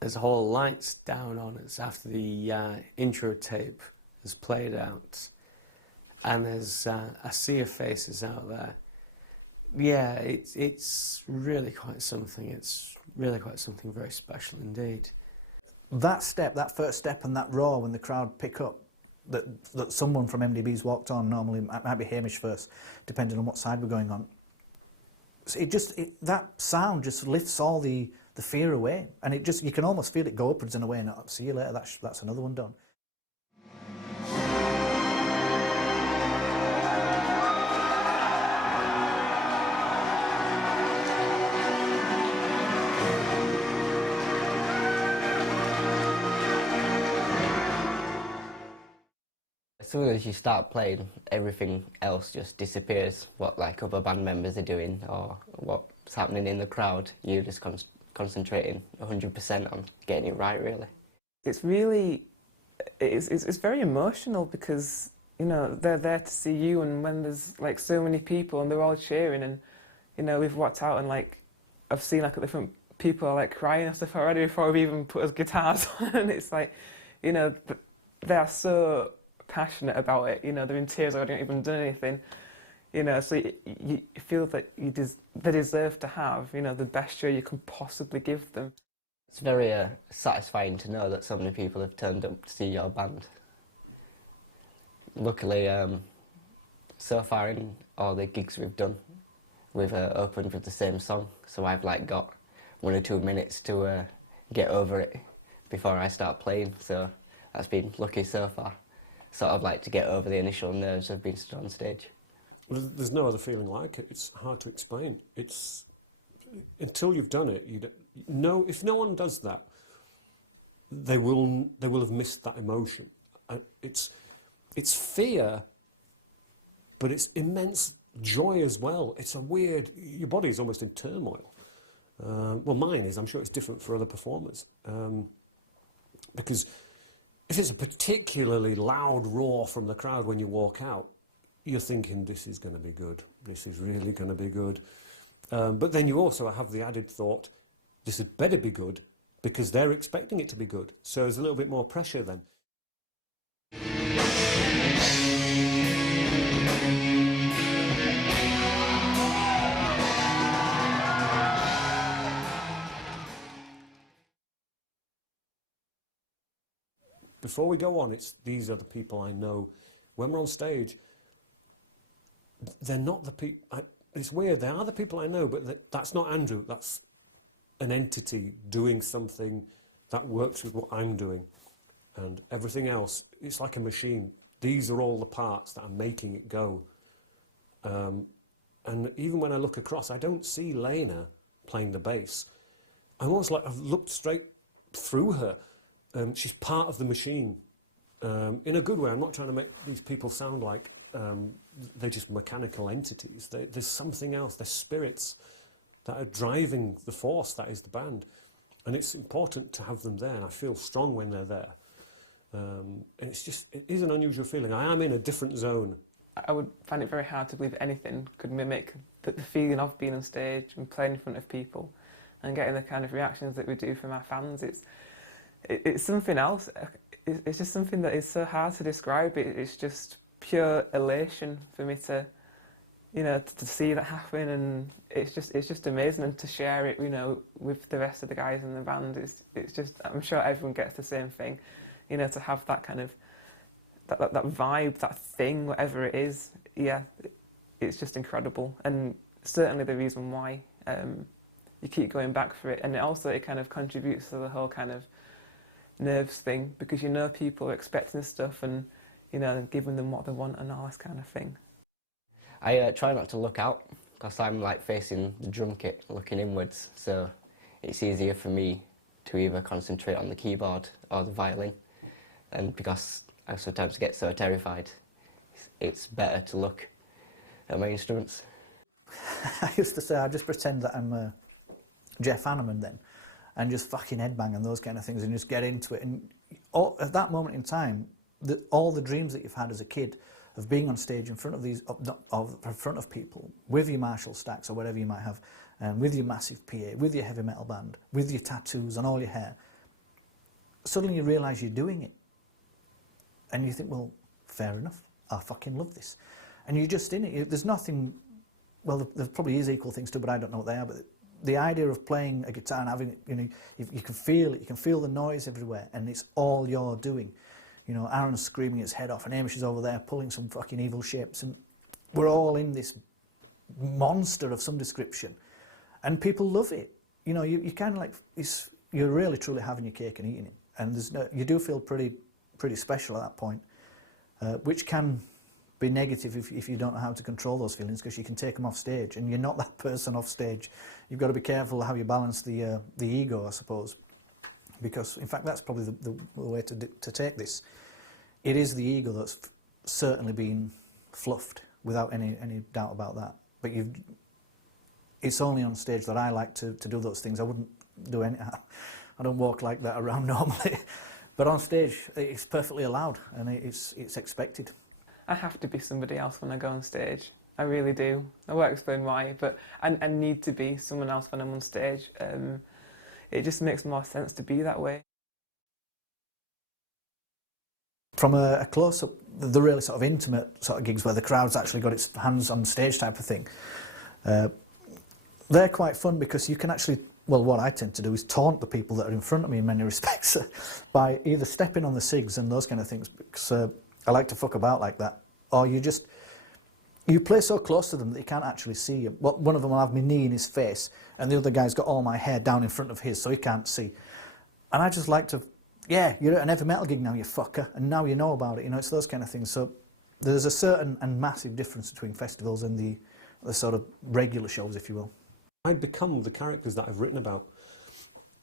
there's a whole lights down on us after the intro tape has played out, and there's a sea of faces out there. Yeah, it's really quite something. It's really quite something very special indeed. That step, that first step and that roar when the crowd pick up that someone from MDB's walked on, normally it might be Hamish first, depending on what side we're going on. So that sound just lifts all the fear away, and you can almost feel it go upwards and away, and see you later, that's another one done. As soon as you start playing, everything else just disappears. What like other band members are doing or what's happening in the crowd, you're just concentrating 100% on getting it right, really. It's really, it's very emotional because, you know, they're there to see you, and when there's like so many people and they're all cheering, and, you know, we've walked out and like, I've seen like different people are like crying and stuff already before we've even put us guitars on, and it's like, you know, they are so passionate about it, you know, they're in tears already, not even done anything, you know, so you feel that they deserve to have, you know, the best show you can possibly give them. It's very satisfying to know that so many people have turned up to see your band. Luckily, so far in all the gigs we've done, we've opened with the same song, so I've like got 1 or 2 minutes to get over it before I start playing, so that's been lucky so far. Sort of like to get over the initial nerves of being stood on stage. Well, there's no other feeling like it. It's hard to explain. It's until you've done it. If no one does that, they will have missed that emotion. It's fear, but it's immense joy as well. It's a weird. Your body is almost in turmoil. Well, mine is. I'm sure it's different for other performers because. If it's a particularly loud roar from the crowd when you walk out, you're thinking, this is going to be good, this is really going to be good. But then you also have the added thought, this had better be good, because they're expecting it to be good. So there's a little bit more pressure then. Before we go on, these are the people I know. When we're on stage, they're not the people. It's weird. They are the people I know, but that's not Andrew. That's an entity doing something that works with what I'm doing, and everything else. It's like a machine. These are all the parts that are making it go. And even when I look across, I don't see Lena playing the bass. I'm almost like I've looked straight through her. she's part of the machine in a good way. I'm not trying to make these people sound like they're just mechanical entities. There's something else. There's spirits that are driving the force that is the band, and it's important to have them there. And I feel strong when they're there. And it is an unusual feeling. I am in a different zone. I would find it very hard to believe anything could mimic the feeling of being on stage and playing in front of people and getting the kind of reactions that we do from our fans. It's something else. It's just something that is so hard to describe. It's just pure elation for me to, you know, to see that happen, and it's just amazing, and to share it, you know, with the rest of the guys in the band. It's just, I'm sure everyone gets the same thing, you know, to have that kind of that vibe, that thing, whatever it is. Yeah, it's just incredible, and certainly the reason why you keep going back for it. And it kind of contributes to the whole kind of nerves thing, because you know people are expecting this stuff, and you know, giving them what they want and all this kind of thing. I try not to look out, because I'm like facing the drum kit, looking inwards, so it's easier for me to either concentrate on the keyboard or the violin. And because I sometimes get so terrified, it's better to look at my instruments. I used to say I just pretend that I'm Jeff Hanneman then, and just fucking headbang and those kind of things, and just get into it. And at that moment in time, all the dreams that you've had as a kid of being on stage in front of in front of people, with your Marshall stacks or whatever you might have, and with your massive PA, with your heavy metal band, with your tattoos and all your hair, suddenly you realise you're doing it. And you think, well, fair enough, I fucking love this. And you're just in it. There's nothing, well, there probably is equal things too, but I don't know what they are. But the idea of playing a guitar and having it, you know, you can feel it, you can feel the noise everywhere, and it's all you're doing. You know, Aaron's screaming his head off, and Hamish is over there pulling some fucking evil shapes, and we're all in this monster of some description. And people love it. You know, you kind of like, you're really truly having your cake and eating it. And you do feel pretty special at that point, which can be negative if you don't know how to control those feelings, because you can take them off stage, and you're not that person off stage. You've got to be careful how you balance the ego, I suppose, because in fact that's probably the way to take this. It is the ego that's certainly been fluffed, without any doubt about that. But it's only on stage that I like to do those things. I wouldn't do any. I don't walk like that around normally. But on stage, it's perfectly allowed, and it's expected. I have to be somebody else when I go on stage. I really do. I won't explain why, but I need to be someone else when I'm on stage. It just makes more sense to be that way. From a close-up, the really sort of intimate sort of gigs where the crowd's actually got its hands on stage type of thing, they're quite fun, because you can actually, well, what I tend to do is taunt the people that are in front of me in many respects by either stepping on the SIGs and those kind of things, because I like to fuck about like that, or you play so close to them that you can't actually see you. Well, one of them will have my knee in his face, and the other guy's got all my hair down in front of his, so he can't see. And I just like to, yeah, you're at an heavy metal gig now, you fucker, and now you know about it, you know, it's those kind of things. So there's a certain and massive difference between festivals and the sort of regular shows, if you will. I become the characters that I've written about.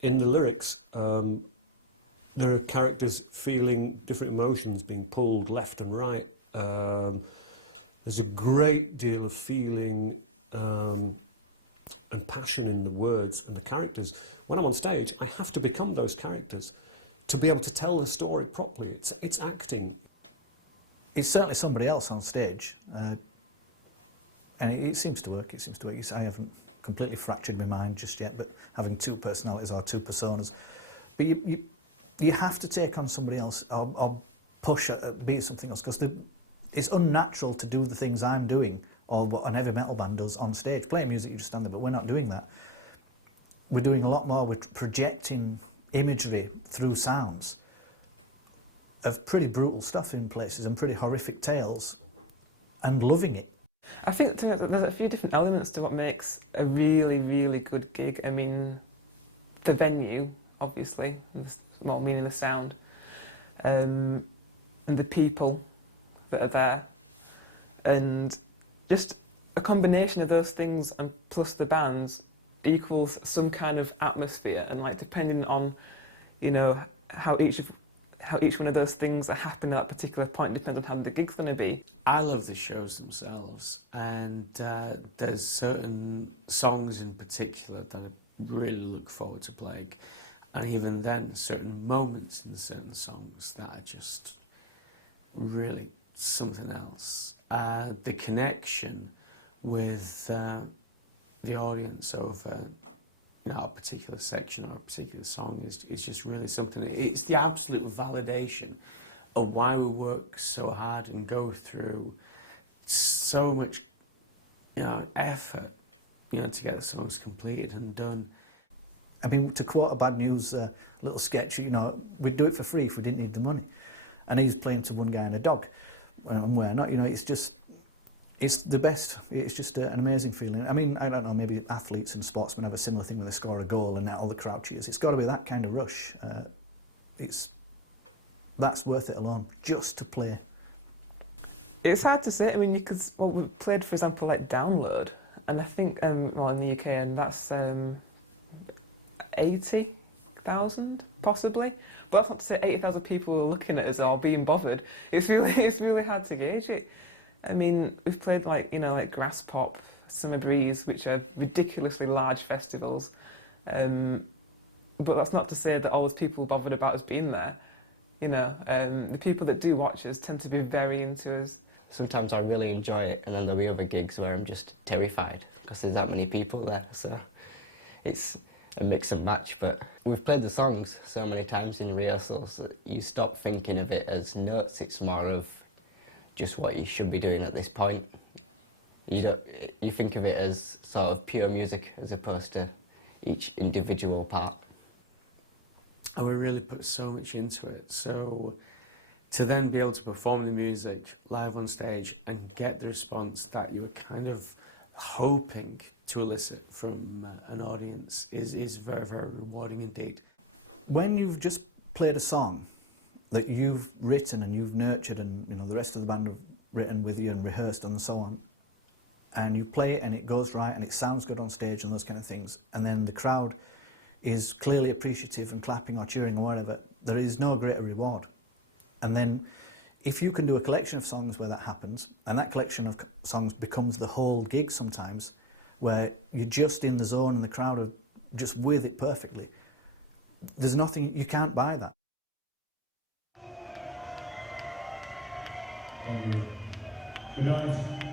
In the lyrics, there are characters feeling different emotions, being pulled left and right. There's a great deal of feeling and passion in the words and the characters. When I'm on stage, I have to become those characters to be able to tell the story properly. It's acting. It's certainly somebody else on stage, and it seems to work. I haven't completely fractured my mind just yet, but having two personalities or two personas. But you have to take on somebody else or push be something else, because it's unnatural to do the things I'm doing or what an heavy metal band does on stage. Playing music, you just stand there, but we're not doing that. We're doing a lot more. We're projecting imagery through sounds of pretty brutal stuff in places and pretty horrific tales, and loving it. I think there's a few different elements to what makes a really, really good gig. I mean, the venue, obviously, well, meaning the sound, and the people that are there, and just a combination of those things, and plus the bands, equals some kind of atmosphere. And like, depending on, you know, how each one of those things that happen at that particular point depends on how the gig's going to be. I love the shows themselves, and there's certain songs in particular that I really look forward to playing, and even then certain moments in certain songs that are just really something else. The connection with the audience over a particular section or a particular song is just really something. It's the absolute validation of why we work so hard and go through so much effort to get the songs completed and done. I mean, to quote a Bad News little sketch, we'd do it for free if we didn't need the money. And he's playing to one guy and a dog, and we're not. It's the best. It's just an amazing feeling. I mean, I don't know, maybe athletes and sportsmen have a similar thing when they score a goal and all the crowd cheers. It's got to be that kind of rush. That's worth it alone, just to play. It's hard to say. I mean, we played, for example, like Download, and I think, in the UK, and that's 80,000 possibly. But that's not to say 80,000 people are looking at us or being bothered. It's really hard to gauge it. I mean, we've played like Grass Pop, Summer Breeze, which are ridiculously large festivals. But that's not to say that all those people bothered about us being there. The people that do watch us tend to be very into us. Sometimes I really enjoy it, and then there'll be other gigs where I'm just terrified because there's that many people there. So it's a mix and match. But we've played the songs so many times in rehearsals that you stop thinking of it as notes. It's more of just what you should be doing at this point. You think of it as sort of pure music as opposed to each individual part. And we really put so much into it. So to then be able to perform the music live on stage and get the response that you were kind of hoping to elicit from an audience is very, very rewarding indeed. When you've just played a song that you've written and you've nurtured, and the rest of the band have written with you and rehearsed and so on, and you play it and it goes right and it sounds good on stage and those kind of things, and then the crowd is clearly appreciative and clapping or cheering or whatever, there is no greater reward. And then if you can do a collection of songs where that happens, and that collection of songs becomes the whole gig sometimes, where you're just in the zone and the crowd are just with it perfectly, there's nothing, you can't buy that. Thank you. Good night.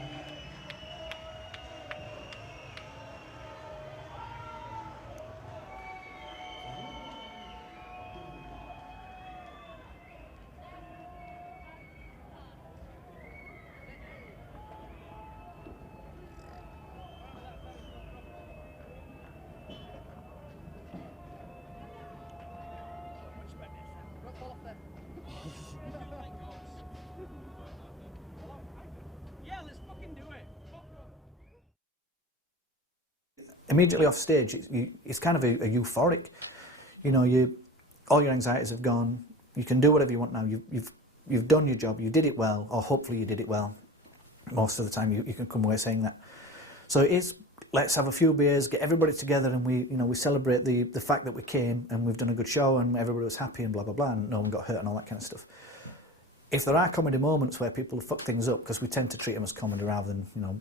Immediately off stage, it's kind of a euphoric. All your anxieties have gone. You can do whatever you want now. You've done your job. You did it well, or hopefully you did it well. Most of the time, you can come away saying that. So it is. Let's have a few beers, get everybody together, and we celebrate the fact that we came and we've done a good show and everybody was happy and blah blah blah, and no one got hurt and all that kind of stuff. If there are comedy moments where people fuck things up, because we tend to treat them as comedy rather than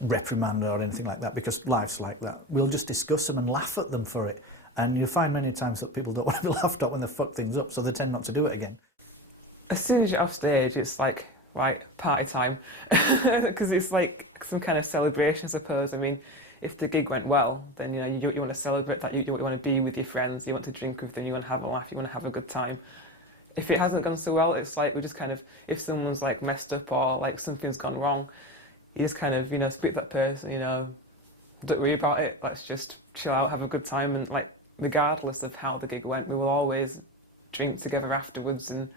reprimand or anything like that, because life's like that. We'll just discuss them and laugh at them for it. And you'll find many times that people don't want to be laughed at when they fuck things up, so they tend not to do it again. As soon as you're off stage, it's like, right, party time. Because it's like some kind of celebration, I suppose. I mean, if the gig went well, then you want to celebrate that, you want to be with your friends, you want to drink with them, you want to have a laugh, you want to have a good time. If it hasn't gone so well, it's like we just kind of, if someone's like messed up or like something's gone wrong, you just kind of, speak to that person, don't worry about it, let's just chill out, have a good time, and like, regardless of how the gig went, we will always drink together afterwards, and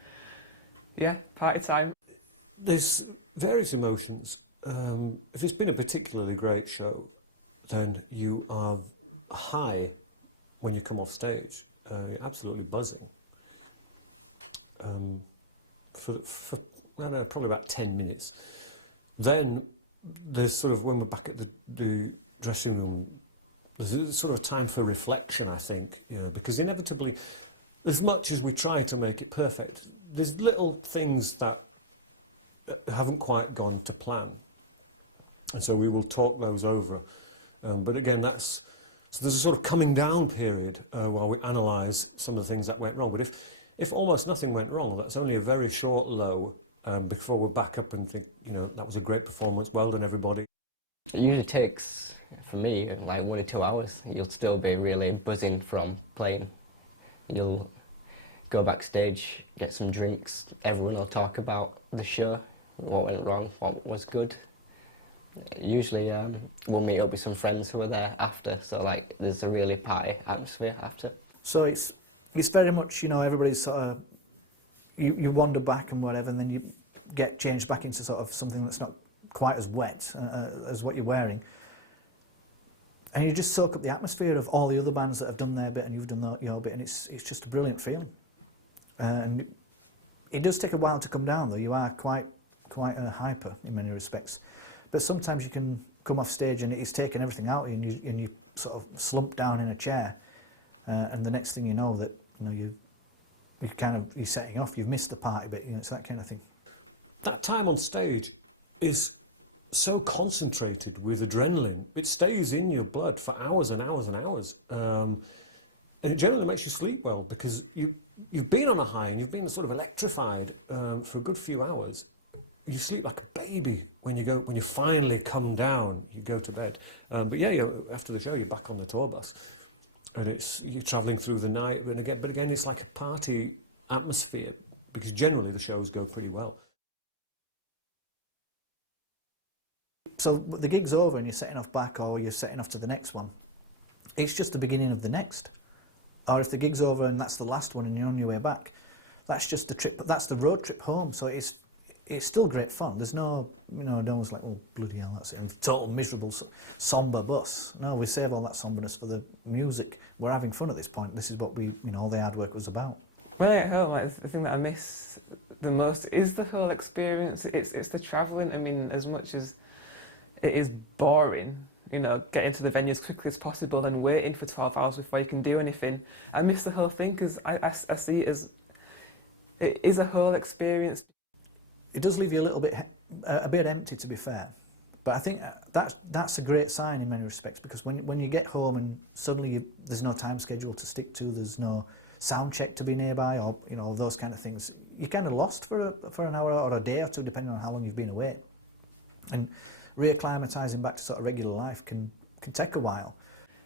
yeah, party time. There's various emotions. If it's been a particularly great show, then you are high when you come off stage. You're absolutely buzzing. For I don't know, probably about 10 minutes. Then there's sort of, when we're back at the dressing room, there's sort of a time for reflection, I think, because inevitably as much as we try to make it perfect, there's little things that haven't quite gone to plan. And so we will talk those over. But again, so there's a sort of coming down period while we analyse some of the things that went wrong. But if almost nothing went wrong, that's only a very short low before we're back up and think, you know, that was a great performance, well done everybody. It usually takes, for me, like 1 or 2 hours. You'll still be really buzzing from playing. You'll go backstage, get some drinks, everyone will talk about the show, what went wrong, what was good. Usually we'll meet up with some friends who are there after, so like there's a really party atmosphere after. So it's very much, you know, everybody's sort of, you wander back and whatever, and then you get changed back into sort of something that's not quite as wet as what you're wearing. And you just soak up the atmosphere of all the other bands that have done their bit and you've done your bit, and it's just a brilliant feeling. And it does take a while to come down, though. You are quite hyper in many respects. But sometimes you can come off stage and it's taken everything out of you, and you sort of slump down in a chair, and the next thing you know, that you're setting off. You've missed the party bit. You know, it's that kind of thing. That time on stage is so concentrated with adrenaline. It stays in your blood for hours and hours and hours, and it generally makes you sleep well because you've been on a high and you've been sort of electrified for a good few hours. You sleep like a baby when you finally come down. You go to bed, but yeah, after the show you're back on the tour bus, and you're travelling through the night. But again, it's like a party atmosphere because generally the shows go pretty well. So the gig's over and you're setting off back, or you're setting off to the next one. It's just the beginning of the next. Or if the gig's over and that's the last one and you're on your way back, that's just the trip. But that's the road trip home. So it's still great fun. There's no, no one's like, oh bloody hell, that's it, total miserable, somber bus. No, we save all that somberness for the music. We're having fun at this point. This is what all the hard work was about. When I get home, like, the thing that I miss the most is the whole experience. It's the travelling. I mean, as much as it is boring, getting to the venue as quickly as possible and waiting for 12 hours before you can do anything. I miss the whole thing because I see it as, it is a whole experience. It does leave you a bit empty, to be fair. But I think that's a great sign in many respects, because when you get home and suddenly there's no time schedule to stick to, there's no sound check to be nearby, or those kind of things, you're kind of lost for an hour or a day or two, depending on how long you've been away. And reacclimatising back to sort of regular life can take a while.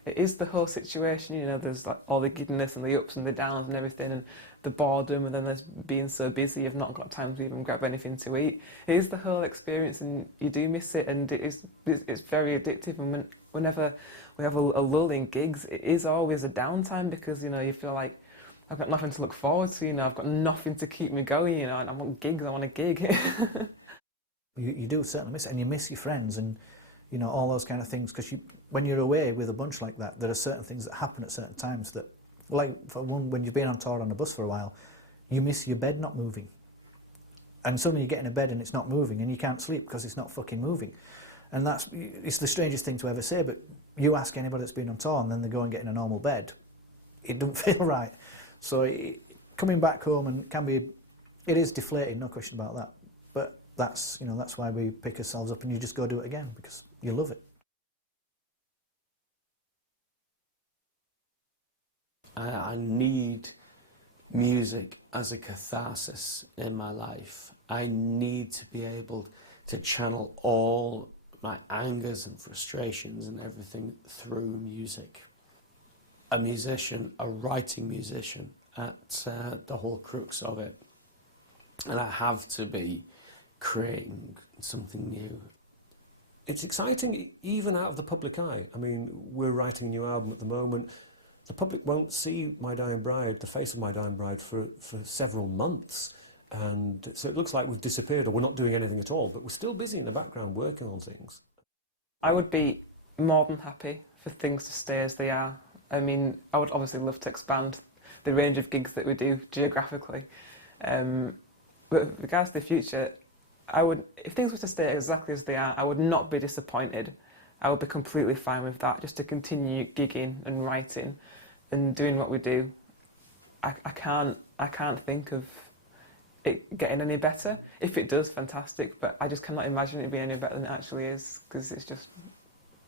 It is the whole situation, there's like all the giddiness and the ups and the downs and everything, and the boredom, and then there's being so busy you've not got time to even grab anything to eat. It is the whole experience, and you do miss it, and it's very addictive. And whenever we have a lull in gigs, it is always a downtime, because you feel like I've got nothing to look forward to, I've got nothing to keep me going, and I want gigs, I want a gig. You do certainly miss it, and you miss your friends and all those kind of things, because when you're away with a bunch like that, there are certain things that happen at certain times that, like for one, when you've been on tour on a bus for a while, you miss your bed not moving, and suddenly you get in a bed and it's not moving and you can't sleep because it's not fucking moving. And it's the strangest thing to ever say, but you ask anybody that's been on tour and then they go and get in a normal bed, it doesn't feel right. So coming back home it is deflating, no question about that. But that's why we pick ourselves up and you just go do it again, because you love it. I need music as a catharsis in my life. I need to be able to channel all my angers and frustrations and everything through music. A musician, a writing musician, at the whole crux of it. And I have to be creating something new. It's exciting even out of the public eye. I mean, we're writing a new album at the moment. The public won't see My Dying Bride, the face of My Dying Bride, for several months. And so it looks like we've disappeared, or we're not doing anything at all, but we're still busy in the background working on things. I would be more than happy for things to stay as they are. I mean, I would obviously love to expand the range of gigs that we do geographically. But with regards to the future, if things were to stay exactly as they are, I would not be disappointed. I would be completely fine with that, just to continue gigging and writing and doing what we do. I can't think of it getting any better. If it does, fantastic, but I just cannot imagine it being any better than it actually is, because it's just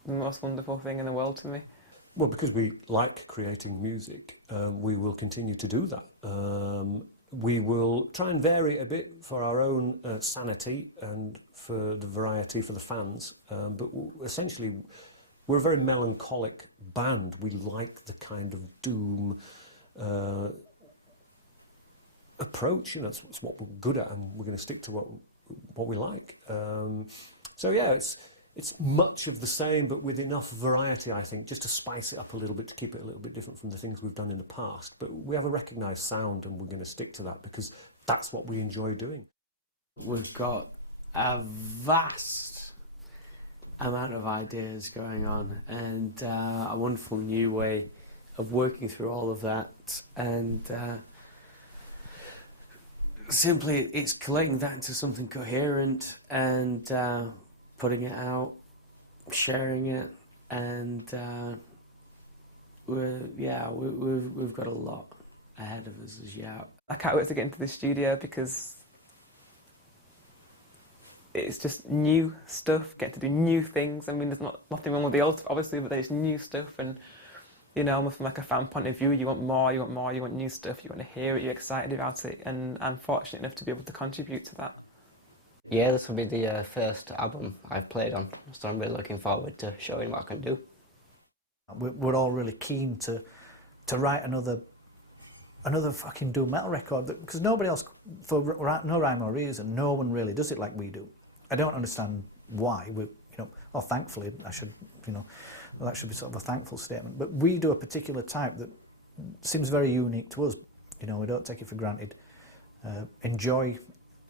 the most wonderful thing in the world to me. Well, because we like creating music, we will continue to do that. We will try and vary a bit for our own sanity and for the variety for the fans, but essentially we're a very melancholic band. We like the kind of doom approach, you know, it's what we're good at, and we're going to stick to what we like. So yeah, it's much of the same, but with enough variety, I think, just to spice it up a little bit, to keep it a little bit different from the things we've done in the past. But we have a recognised sound, and we're going to stick to that because that's what we enjoy doing. We've got a vast amount of ideas going on, and a wonderful new way of working through all of that, and simply it's collating that into something coherent and putting it out, sharing it, and we've got a lot ahead of us as yet. I can't wait to get into the studio because it's just new stuff, get to do new things. I mean, there's nothing wrong with the old stuff, obviously, but there's new stuff, and you know, almost from like a fan point of view, you want more, you want more, you want new stuff, you want to hear it, you're excited about it, and I'm fortunate enough to be able to contribute to that. Yeah, this will be the first album I've played on, so I'm really looking forward to showing what I can do. We're all really keen to write another fucking doom metal record, because nobody else, for no rhyme or reason, no one really does it like we do. I don't understand why. Or thankfully, that should be sort of a thankful statement. But we do a particular type that seems very unique to us. You know, we don't take it for granted. Enjoy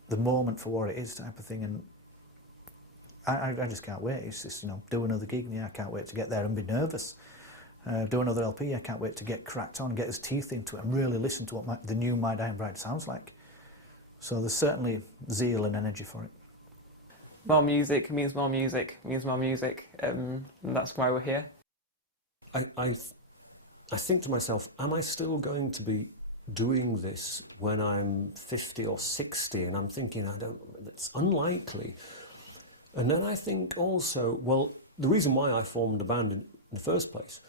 the moment for what it is, type of thing. And I just can't wait. It's just, do another gig. Yeah, I can't wait to get there and be nervous. Do another LP. I can't wait to get cracked on, get his teeth into it, and really listen to what the new My Dying Bride sounds like. So there's certainly zeal and energy for it. More music means more music means more music, and that's why we're here. I think to myself, am I still going to be doing this when I'm 50 or 60? And I'm thinking, it's unlikely. And then I think also, well, the reason why I formed a band in the first place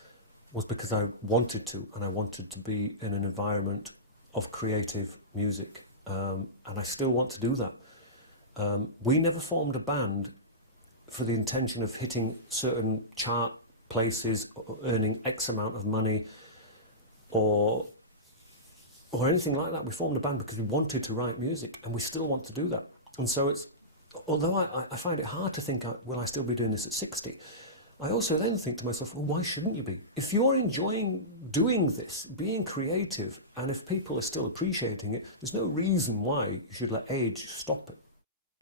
was because I wanted to, and I wanted to be in an environment of creative music, and I still want to do that. We never formed a band for the intention of hitting certain chart places, or earning X amount of money, or anything like that. We formed a band because we wanted to write music, and we still want to do that. And so although I find it hard to think, will I still be doing this at 60? I also then think to myself, well, why shouldn't you be? If you're enjoying doing this, being creative, and if people are still appreciating it, there's no reason why you should let age stop it.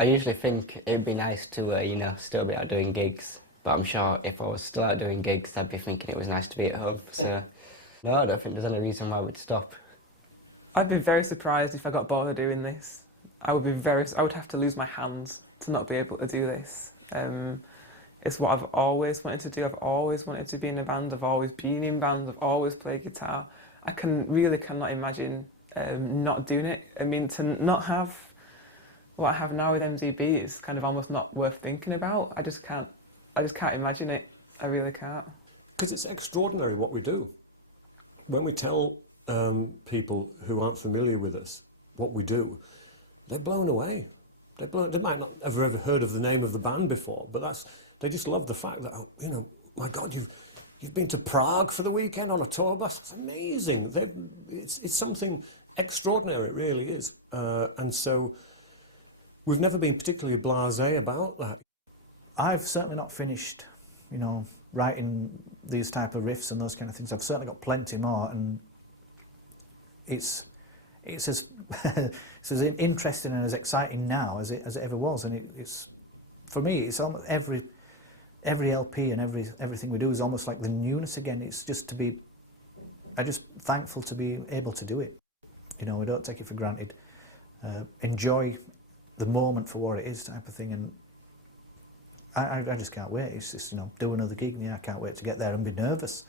I usually think it'd be nice to, still be out doing gigs, but I'm sure if I was still out doing gigs, I'd be thinking it was nice to be at home. So, no, I don't think there's any reason why I would stop. I'd be very surprised if I got bored of doing this. I would have to lose my hands to not be able to do this. It's what I've always wanted to do. I've always wanted to be in a band. I've always been in bands. I've always played guitar. I cannot imagine not doing it. I mean, to not have what I have now with MZB is kind of almost not worth thinking about. I just can't imagine it. I really can't. Because it's extraordinary what we do. When we tell people who aren't familiar with us what we do, they're blown away. They might not have ever heard of the name of the band before, but they just love the fact that, my God, you've been to Prague for the weekend on a tour bus. It's amazing. It's something extraordinary, it really is. And so we've never been particularly blasé about that. I've certainly not finished, writing these type of riffs and those kind of things. I've certainly got plenty more, and it's as it's as interesting and as exciting now as it ever was. And it's for me, it's almost every LP and everything we do is almost like the newness again. It's just I'm just thankful to be able to do it. We don't take it for granted. Enjoy the moment for what it is, type of thing. And I just can't wait. It's just, do another gig. Yeah, I can't wait to get there and be nervous.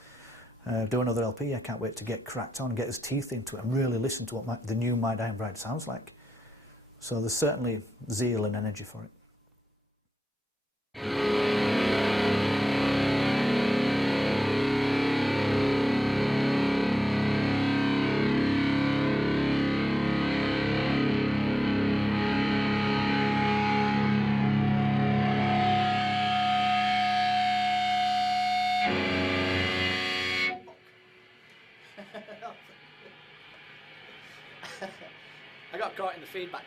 do another LP. I can't wait to get cracked on, get his teeth into it and really listen to what the new My Dying Bride sounds like. So there's certainly zeal and energy for it. I got caught in the feedback.